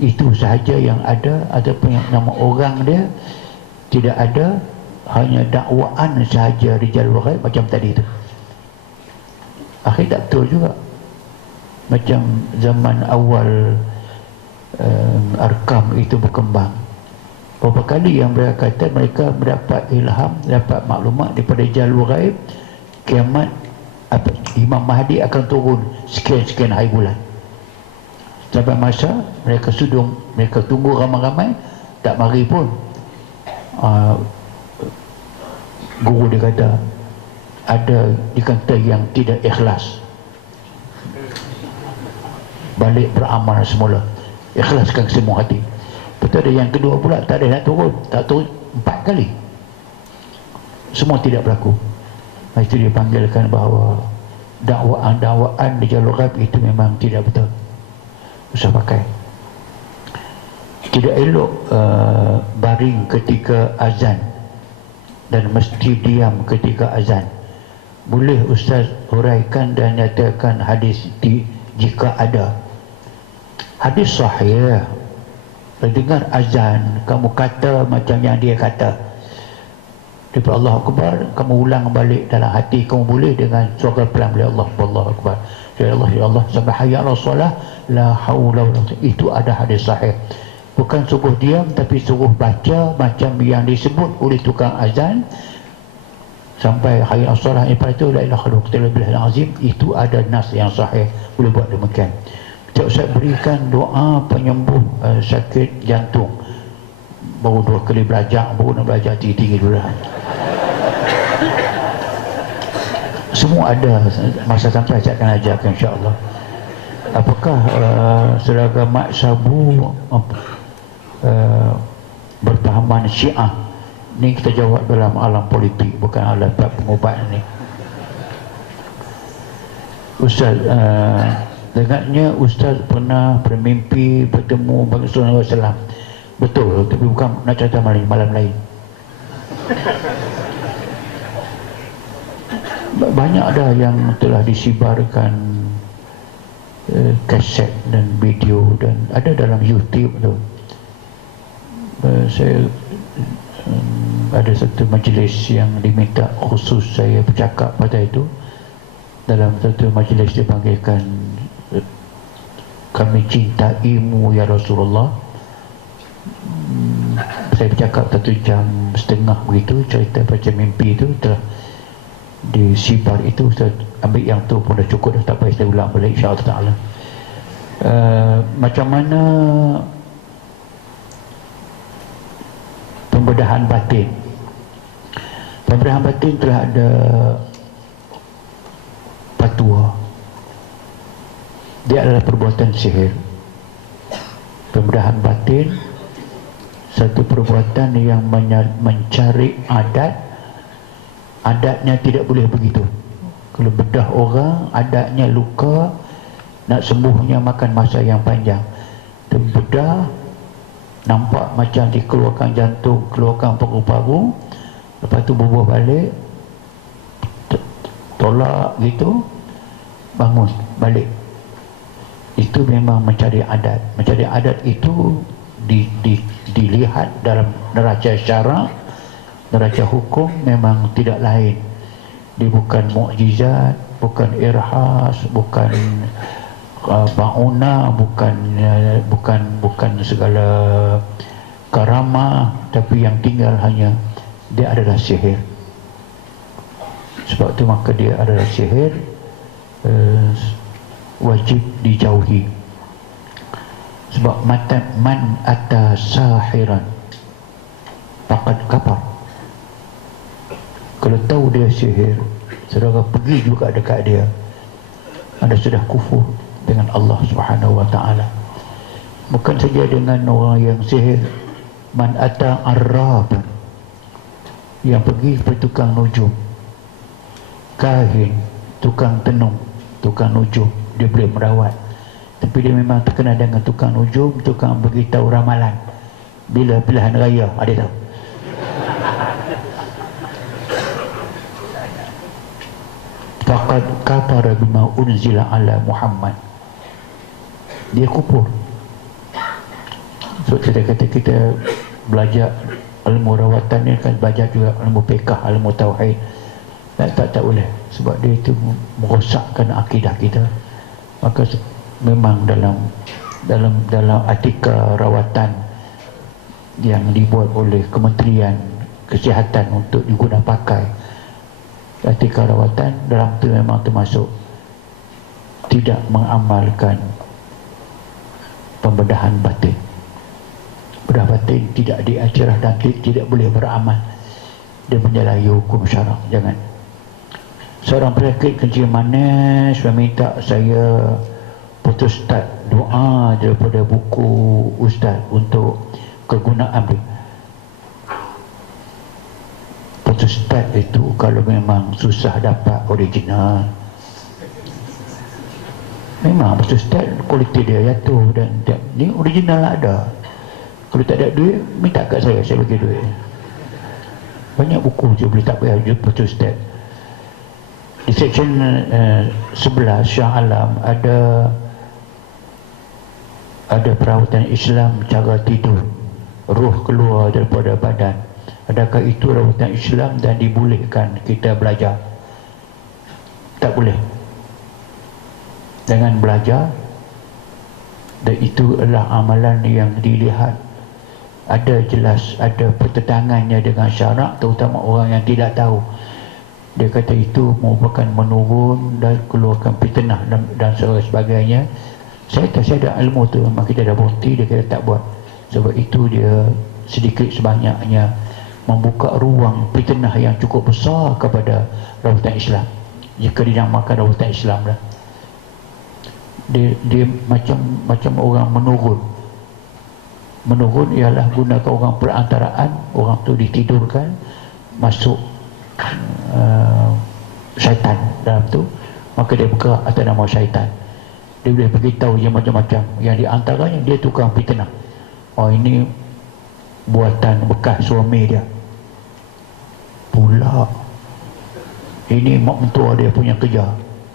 Itu sahaja yang ada. Ataupun yang nama orang dia tidak ada, hanya dakwaan sahaja Rijal Ghaib macam tadi tu. Akhir tak betul juga. Macam zaman awal Arkam itu berkembang, berapa kali yang mereka kata mereka mendapat ilham, dapat maklumat daripada jalur gaib, kiamat Imam Mahdi akan turun sekian-sekian hari bulan. Sampai masa mereka tunggu ramai-ramai, tak mari pun. Guru dia kata ada di kanta yang tidak ikhlas, balik beramal semula, ikhlaskan semua hati. Betul, ada yang kedua pula tak ada nak turun, tak turun 4 kali, semua tidak berlaku. Itu dia panggilkan bahawa dakwaan di jalur ghaib itu memang tidak betul, usah pakai. Tidak elok baring ketika azan dan mesti diam ketika azan. Boleh Ustaz huraikan dan nyatakan hadis jika ada hadis sahih. Dengar azan, kamu kata macam yang dia kata, daripada Allah Akbar, kamu ulang balik dalam hati kamu, boleh dengan suara pelan, boleh Allah Akbar, ya Allah sampai hayya 'alas solah, la haula wala quwwata. Itu ada hadis sahih. Bukan suruh diam, tapi suruh baca macam yang disebut oleh tukang azan sampai hayya 'alas solah. Lepas itu la ilaha illallah azim. Itu ada nas yang sahih, boleh buat demikian. Cik Ustaz berikan doa penyembuh sakit jantung. Baru 2 kali belajar, baru nak belajar tinggi-tinggi dulu lah. Semua ada, masa sampai saya akan ajarkan insya-Allah. Apakah saudara Mak Sabu berpahaman Syiah? Ni kita jawab dalam alam politik, bukan alam pengubat ni. Ustaz, dengarnya Ustaz pernah bermimpi bertemu Nabi sallallahu alaihi wasallam. Betul, tapi bukan nak cerita malam lain. Banyak dah yang telah disibarkan kaset dan video, dan ada dalam YouTube tu. Saya ada satu majlis yang diminta khusus saya bercakap pada itu. Dalam satu majlis dipanggilkan, kami cintaimu ya Rasulullah. Saya bercakap 1.5 jam begitu, cerita macam mimpi itu telah disibar itu. Saya ambil yang tu pun dah cukup dah, tak payah saya ulang balik insya-Allah taala. Macam mana pembedahan batin? Pembedahan batin telah ada fatwa. Dia adalah perbuatan sihir. Pembedahan batin satu perbuatan yang mencari adatnya tidak boleh begitu. Kalau bedah orang, adatnya luka, nak sembuhnya makan masa yang panjang. Dia bedah, nampak macam dikeluarkan jantung, keluarkan paru-paru, lepas tu bubuh balik, tolak gitu, bangun balik. Itu memang mencari adat. Mencari adat itu dilihat dalam neraca syarak, neraca hukum, memang tidak lain. Dia bukan mukjizat, bukan irhas, bukan ba'una, bukan segala karamah, tapi yang tinggal hanya dia adalah sihir. Sebab tu maka dia adalah sihir, wajib dijauhi. Sebab man ata sahiran faqad kafar. Kalau tahu dia sihir, saudara pergi juga dekat dia, anda sudah kufur dengan Allah Subhanahu wa taala. Bukan saja dengan orang yang sihir, man ata arraf, yang pergi ke tukang nujum, kahin, tukang tenung, tukang nujum, dia boleh merawat. Tapi dia memang terkenal dengan tukang nujum, tukang beritahu ramalan bila pilihan raya, ada tahu. Faqad kafara bima unzila ala Muhammad, dia kufur. So kita kata kita belajar ilmu rawatan ni kan, belajar juga ilmu fiqh, ilmu tauhid. Tak boleh, sebab dia itu merosakkan akidah kita. Maka memang dalam etika rawatan yang dibuat oleh Kementerian Kesihatan untuk digunakan pakai, etika rawatan dalam tu memang termasuk tidak mengamalkan pembedahan batin. Bedah batin tidak diajarah dan tidak boleh beramal, dia menyalahi hukum syarak. Jangan. Seorang penyakit kencing manis meminta saya putus start doa daripada buku ustaz untuk kegunaan dia. Putus start itu kalau memang susah dapat original, memang putus start kualiti dia jatuh, dan ni original ada. Kalau tak ada duit, minta kat saya bagi duit. Banyak buku je boleh, tak payah putus start. Di section 11 Shah Alam ada perawatan Islam cara tidur, roh keluar daripada badan. Adakah itu rawatan Islam dan dibolehkan kita belajar? Tak boleh. Jangan belajar. Dan itu adalah amalan yang dilihat, ada jelas, ada pertentangannya dengan syarak, terutama orang yang tidak tahu. Dia kata itu merupakan menurun dan keluarkan fitnah dan sebagainya. Saya ada ilmu tu, memang kita dah bukti, dia kata tak buat. Sebab itu dia sedikit sebanyaknya membuka ruang fitnah yang cukup besar kepada rawatan Islam. Jika dinamakan rawatan Islam lah, dia macam orang menurun ialah gunakan orang perantaraan, orang tu ditidurkan, masuk syaitan dalam tu, maka dia bergerak atas nama syaitan. Dia boleh beritahu yang macam-macam, yang di antaranya dia tukang fitnah. Oh, ini buatan bekas suami dia pula, ini mak mentua dia punya kerja,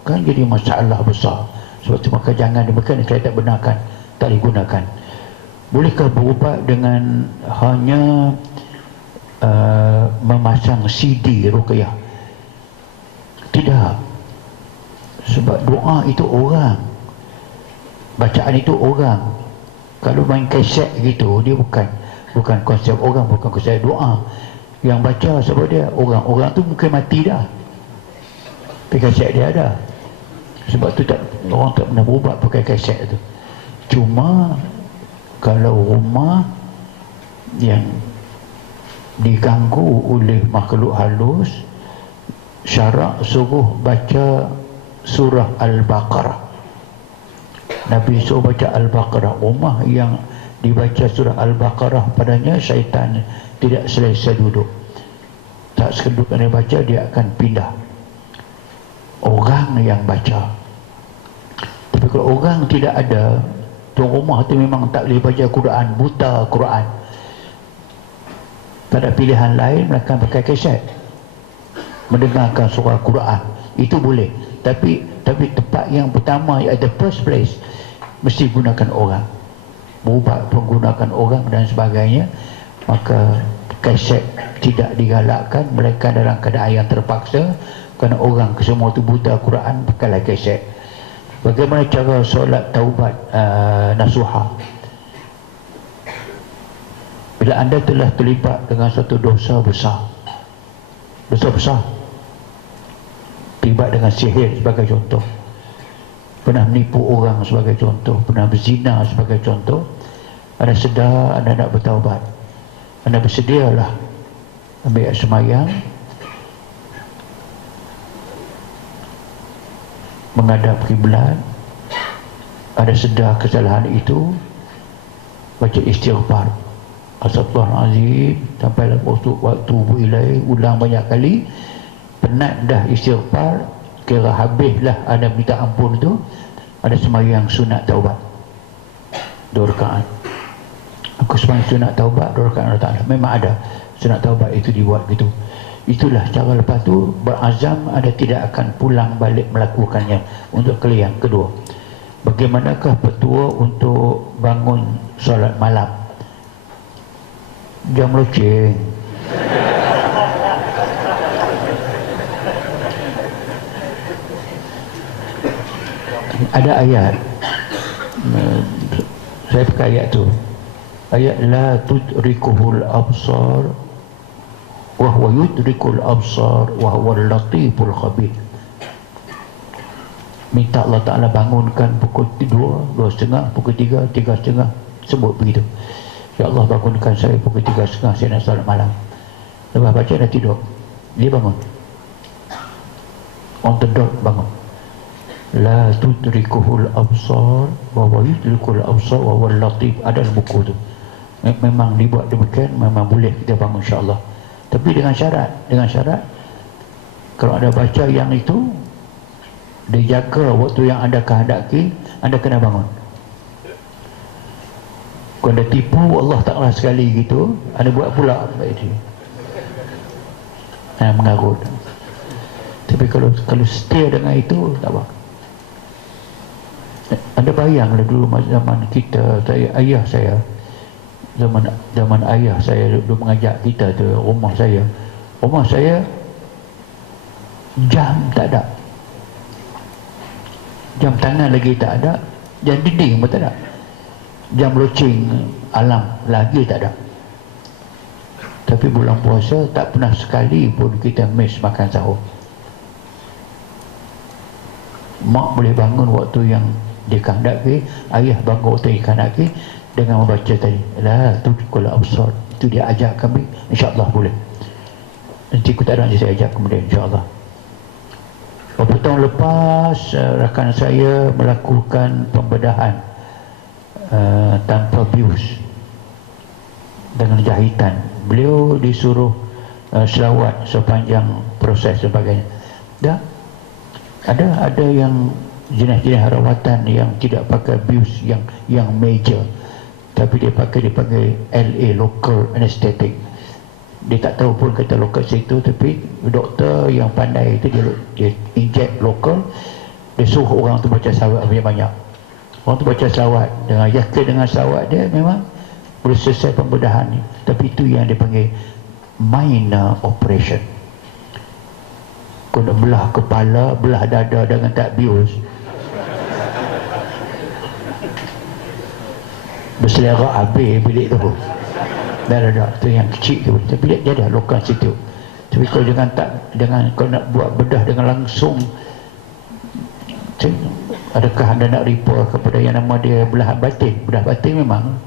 kan jadi masalah besar. Sebab tu maka jangan demikian, saya tak benarkan, tak digunakan. Bolehkah berubat dengan hanya memasang CD ruqyah? Tidak. Sebab doa itu orang, bacaan itu orang. Kalau main kaset gitu, dia bukan konsep orang, bukan konsep doa. Yang baca sebab dia orang tu mungkin mati dah, tapi kaset dia ada. Sebab tu orang tak pernah berubat pakai kaset tu. Cuma kalau rumah yang diganggu oleh makhluk halus, syarak suruh baca surah Al-Baqarah. Nabi suruh baca Al-Baqarah. Rumah yang dibaca surah Al-Baqarah padanya, syaitan tidak selesa duduk. Tak sekeduk dia baca, dia akan pindah. Orang yang baca. Tapi kalau orang tidak ada, tuan rumah tu memang tak boleh baca Quran, buta Quran, tak ada pilihan lain, mereka pakai kaset mendengarkan surah Quran, itu boleh. Tapi tempat yang pertama, at the first place, mesti gunakan orang, berubat menggunakan orang dan sebagainya. Maka kaset tidak digalakkan, mereka dalam keadaan yang terpaksa, kerana orang semua tu buta Quran, pakailah kaset. Bagaimana cara solat taubat nasuha? Bila anda telah terlibat dengan satu dosa besar, besar-besar, terlibat dengan sihir sebagai contoh, pernah menipu orang sebagai contoh, pernah berzina sebagai contoh, anda sedar anda nak bertaubat, anda bersedialah ambil semayang, menghadap kiblat, ada sedar kesalahan itu, baca istighfar, Astagfirullahalazim, sampai waktu ilai, ulang banyak kali, penat dah istighfar, kira habislah anda minta ampun tu, ada sembahyang sunat taubat 2 rakaat. Aku sembahyang sunat taubat 2 rakaat, Allah Ta'ala. Memang ada sunat taubat itu dibuat gitu. Itulah cara. Lepas tu berazam anda tidak akan pulang balik melakukannya. Untuk kali yang kedua, bagaimanakah petua untuk bangun solat malam? Jam loceng. Ada ayat, saya pakai ayat tu, ayat la tudrikuhul absar wa huwa yudrikul absar wa huwa latiful khabir. Minta Allah Ta'ala bangunkan pukul 2, 2.30, pukul 3, 3.30, sebut begitu. Ya Allah, bangunkan saya pukul 3.30, saya nak salat malam. Lepas baca dah tidur, dia bangun on the dot, bangun. La tudrikuhul absar wa huwa yudrikul absar wa huwa latif. Ada dalam buku tu. Memang dibuat demikian, memang boleh kita bangun insya-Allah. Tapi dengan syarat kalau ada baca yang itu, dia jaga waktu yang anda kehendaki, anda kena bangun. Kalau anda tipu Allah Ta'ala sekali gitu, anda buat pula baik dia, mengarut. Tapi kalau stay dengan itu, tak apa. Anda bayanglah dulu zaman kita, ayah saya, zaman ayah saya dulu mengajak kita tu, rumah saya jam tak ada, jam tangan lagi tak ada, jam dinding pun tak ada, jam loceng alam lagi tak ada. Tapi bulan puasa tak pernah sekali pun kita miss makan sahur. Mak boleh bangun waktu yang dia kehendaki, ayah bangun waktu yang kehendaki, dengan membaca tadi la tudrikul absar. Itu dia ajak kami, insya-Allah boleh. Nanti aku tak ada, nanti saya ajak kemudian insya-Allah. Beberapa tahun lepas rakan saya melakukan pembedahan tanpa bius dengan jahitan. Beliau disuruh selawat sepanjang proses sebagainya. Dah ada yang jenis-jenis rawatan yang tidak pakai bius yang major, tapi dia panggil LA, local anesthetic. Dia tak tahu pun kata lokal situ, tapi doktor yang pandai itu dia inject lokal, dia suruh orang tu baca salawat banyak-banyak. Orang tu baca salawat dengan yakin, dengan salawat dia memang boleh selesai pembedahan ni. Tapi itu yang dia panggil minor operation. Kau nak belah kepala, belah dada dengan tak bius, berselerak habis bilik tu. Dah tu yang kecil tu, tapi dia dah lokal situ. Tapi kau jangan kau nak buat bedah dengan langsung, adakah anda nak report kepada yang nama dia belah batin? Bedah batin memang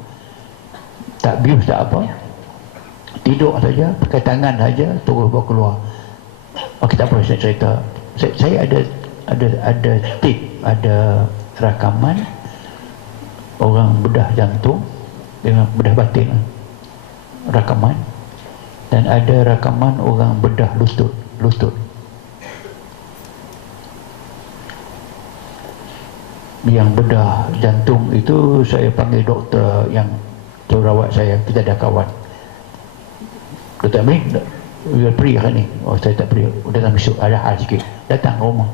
tak bius tak apa, tidur saja, pakai tangan saja, terus bawa keluar. Kita apa saya cerita, saya ada tip, ada rakaman orang bedah jantung dengan bedah batin, rakaman, dan ada rakaman orang bedah lutut. Yang bedah jantung itu saya panggil doktor yang rawat saya, kita dah kawan. Doktor Amin, you free kan ni? Oh, saya tak free, datang besok, ada hal sikit, datang rumah.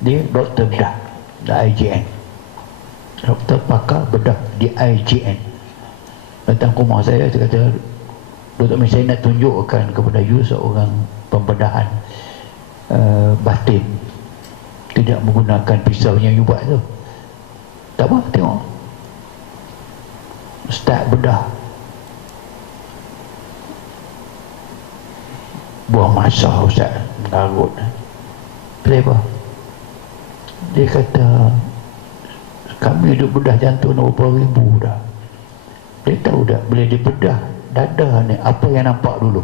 Dia doktor bedah IGN, doktor pakar bedah di IGN. Datang ke rumah saya, dia kata, Doktor Amin, saya nak tunjukkan kepada you seorang pembedahan batin, tidak menggunakan pisau yang you buat tu. Tak apa, tengok. Start bedah. buang masa Ustaz, mengarut. Kenapa? Dia kata kami duduk bedah jantung berapa ribu dah. Dia tahu dah bila dia bedah dada ni apa yang nampak dulu.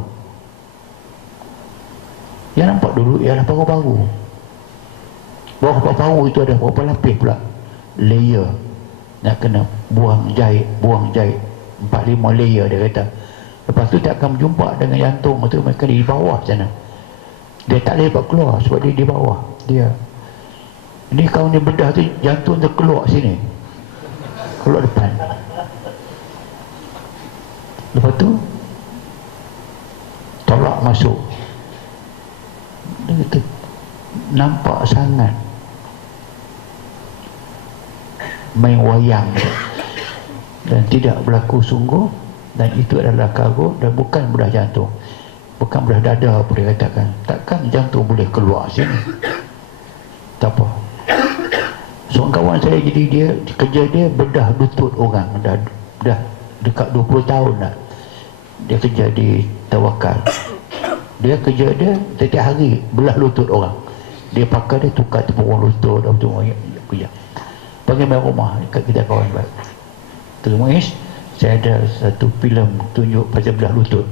Yang nampak dulu ialah paru-paru. Bawah paru-paru itu ada berapa lapis pula layer. Nak kena buang jahit 4-5 layer dia kata. Lepas tu tak akan berjumpa dengan jantung tu, mereka di bawah sana. Dia tak boleh dapat keluar sebab dia di bawah. Dia ini kalau ni bedah tu jantung tu keluar sini, keluar depan. Lepas tu tolak masuk. Dia kata nampak sangat main wayang dan tidak berlaku sungguh, dan itu adalah karut dan bukan bedah jantung, bukan bedah dada boleh katakan. Takkan jantung boleh keluar sini. Tak apa. Seorang kawan saya jadi dia kerja dia bedah lutut orang dah dekat 20 tahun dah. Dia kerja di Tawakal. Dia kerja dia setiap hari belah lutut orang. Dia pakai dia tukar tepung lutut dan tu kerja. Panggil main rumah dekat kita kawan baik. Tu Muiz, saya ada satu filem tunjuk pasal belah lutut.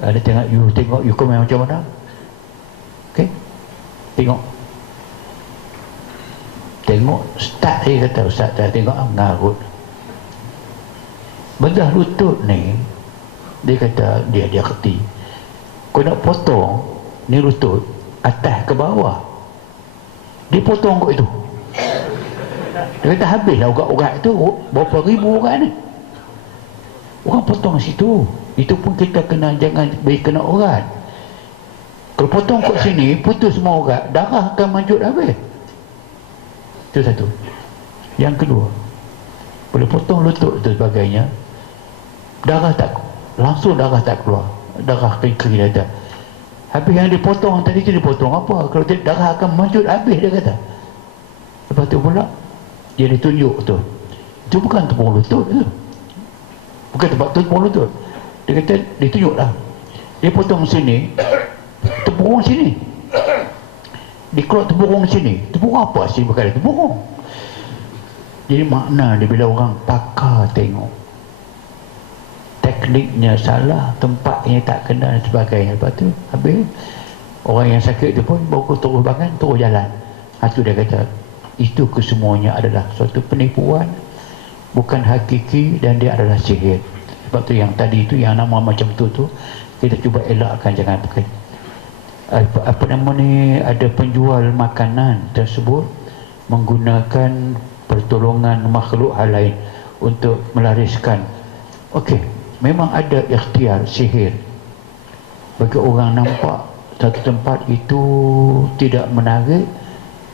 Ada tengok you komen macam mana? Okey. Tengok start dia kata Ustaz saya tengok ngarut. Bedah lutut ni dia kata dia kerti. Kau nak potong ni lutut atas ke bawah, dia potong kot itu. Dia kata habislah urat-urat tu, berapa ribu urat ni orang potong situ. Itu pun kita kena jangan bagi kena urat. Kalau potong kot sini putus semua urat, darah akan manjut habis. Itu satu. Yang kedua, boleh potong lutut tu sebagainya, darah tak keluar, darah kering dah. Habis yang dipotong tadi tu dipotong apa? Kalau tidak darah akan manjut habis dia kata. Lepas tu pula dia ditunjuk tu. Itu bukan tepung lutut tu. Bukan tempat tu tepung lutut. Dia kata ditunjuk lah. Dia potong sini, tepung sini. Dia keluar tepung sini. Tepung apa sih bukan tepung? Jadi makna dia bila orang pakar tengok tekniknya salah, tempatnya tak kena dan sebagainya. Lepas tu habis orang yang sakit tu pun baru terus bangun, terus jalan. Itu dia kata itu kesemuanya adalah suatu penipuan, bukan hakiki, dan dia adalah sihir. Sebab tu yang tadi tu yang nama macam tu kita cuba elakkan, jangan pakai. Apa nama ni, ada penjual makanan tersebut menggunakan pertolongan makhluk hal lain untuk melariskan. Okey, memang ada ikhtiar sihir bagi orang nampak satu tempat itu tidak menarik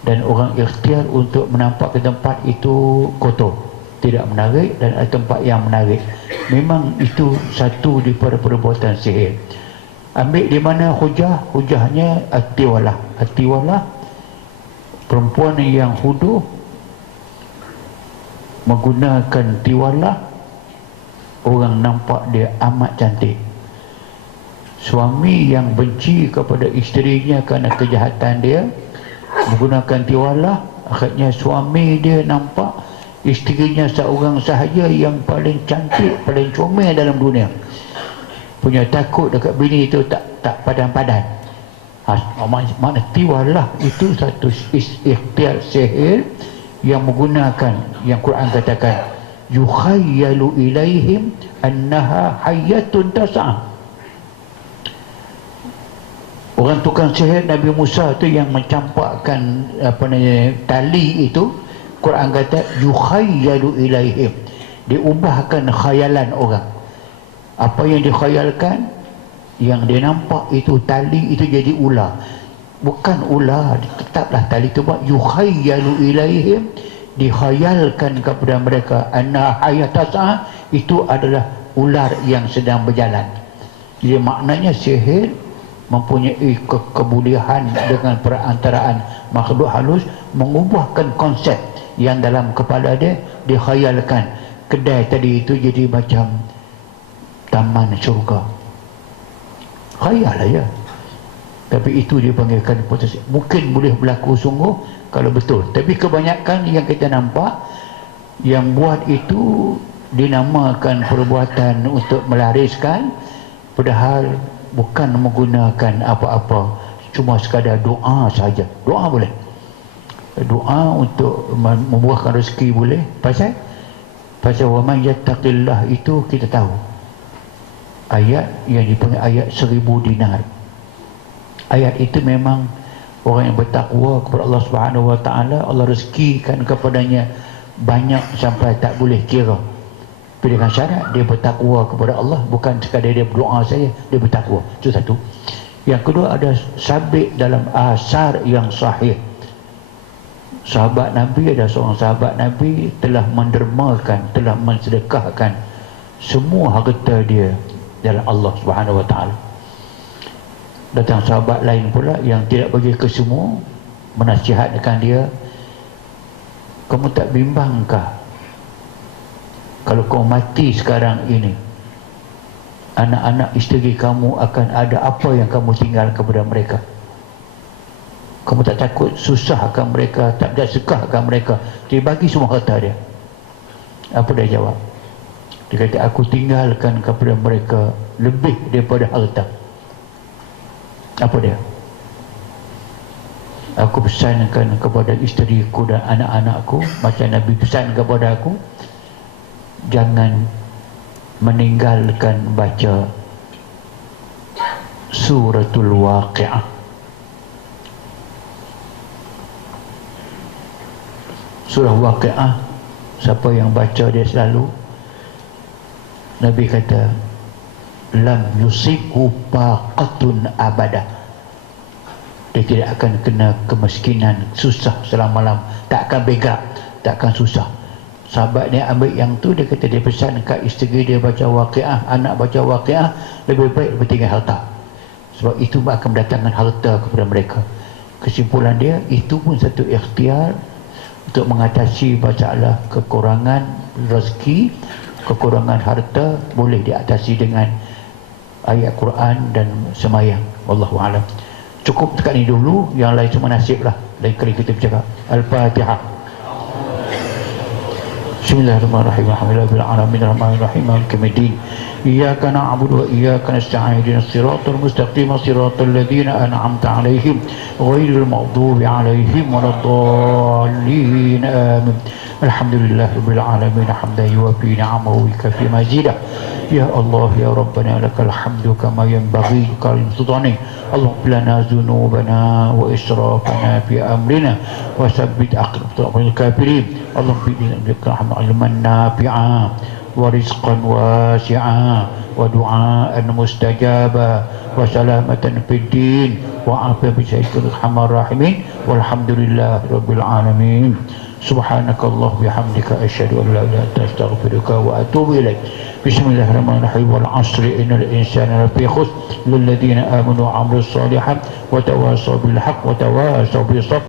dan orang ikhtiar untuk menampak ke tempat itu kotor, tidak menarik, dan ada tempat yang menarik. Memang itu satu daripada perbuatan sihir. Ambil di mana hujahnya atiwalah. Atiwalah perempuan yang huduh menggunakan tiwalah, orang nampak dia amat cantik. Suami yang benci kepada isterinya kerana kejahatan dia menggunakan tiwalah, akhirnya suami dia nampak isterinya seorang sahaja yang paling cantik, paling comel dalam dunia. Punya takut dekat bini itu tak padan-padan. Makna tiwalah itu satu ikhtiar sihir yang menggunakan, yang Quran katakan yukhayyalu ilaihim annaha hayyatun tas'a. Orang tukang sihir Nabi Musa tu yang mencampakkan tali itu, Quran kata yukhayyalu ilaihim, diubahkan khayalan orang. Apa yang dikhayalkan, yang dia nampak itu tali itu jadi ular. Bukan ular, tetaplah tali itu buat yukhayyalu ilaihim, dikhayalkan kepada mereka anna hayatasa, itu adalah ular yang sedang berjalan. Jadi maknanya sihir mempunyai kebolehan dengan perantaraan makhluk halus mengubahkan konsep yang dalam kepala dia, dikhayalkan kedai tadi itu jadi macam taman syurga. Khayal aja. Tapi itu dia panggilkan potensi. Mungkin boleh berlaku sungguh kalau betul, tapi kebanyakan yang kita nampak yang buat itu dinamakan perbuatan untuk melariskan, padahal bukan menggunakan apa-apa, cuma sekadar doa saja. Doa boleh, doa untuk membuahkan rezeki boleh. Pasal wa man yattaqillah itu kita tahu ayat yang dipanggil ayat 1000 dinar. Ayat itu memang orang yang bertakwa kepada Allah Subhanahu Wa Taala, Allah rezekikan kepadanya banyak sampai tak boleh kira. Tapi dengan syarat dia bertakwa kepada Allah, bukan sekadar dia berdoa saja, dia bertakwa. Itu satu. Yang kedua, ada sabit dalam asar yang sahih. Sahabat Nabi, ada seorang sahabat Nabi telah mendermakan, telah mensedekahkan semua harta dia dalam Allah Subhanahu Wa Taala. Datang sahabat lain pula yang tidak bagi ke semua, menasihatkan dia, kamu tak bimbangkah kalau kau mati sekarang ini, anak-anak isteri kamu akan ada apa yang kamu tinggal kepada mereka? Kamu tak takut susahkan mereka, tak sekahkan mereka? Dia bagi semua harta dia. Apa dia jawab? Dia kata, aku tinggalkan kepada mereka lebih daripada harta. Apa dia? Aku pesankan kepada isteriku dan anak-anakku, macam Nabi pesan kepada aku, jangan meninggalkan baca suratul Waqi'ah. Surah Waqi'ah, siapa yang baca dia selalu, Nabi kata, lam yusiku faqatun abada. Dia tidak akan kena kemiskinan, susah selama-lam, tak akan begak, tak akan susah. Sahabat dia ambil yang tu, dia kata dia pesan kat isteri dia baca Waqi'ah, anak baca Waqi'ah, lebih baik bertinggal harta, sebab itu akan mendatangkan harta kepada mereka. Kesimpulan dia, itu pun satu ikhtiar untuk mengatasi masalah kekurangan rezeki, kekurangan harta, boleh diatasi dengan ayat Quran dan semayang. Wallahu a'lam. Cukup dekat ni dulu, yang lain semua nasib lah, lain kali kita bercakap. Al-Fatihah. Bismillahirrahmanirrahim. Alhamdulillahil alamin arrahmanir rahim maliki yaumiddin. Iyyaka na'budu wa iyyaka nasta'in ihdinas siratal mustaqim siratal ladzina an'amta 'alaihim ghairil maghdubi 'alaihim waladdallin. Amin. Alhamdulillahirabbil alamin hamdan yuwaffi ni'amahu wa yukafi mazidah. Ya Allah ya Rabbana lakal hamdu kama yanbaghi karim sultani. Allahumma lana dzunubana wa israfana fi amrina wa sabbit aqdamana kafirin. Allahumma bika ilman nafi'a wa rizqan wasi'a wa du'aan mustajaba wa salamatan fid din wa afiyatan bi sayyidil arhamar rahimin walhamdulillahi rabbil alamin. Subhanakallah bihamdika asyhadu an la ilaha illa anta astaghfiruka wa atubu ilaik. Bismillahirrahmanirrahim. Wal 'asri innal insana lafi khusr lil ladzina amanu wa 'amilus shalihat wa tawassaw bil haqq wa tawassaw bis sabr.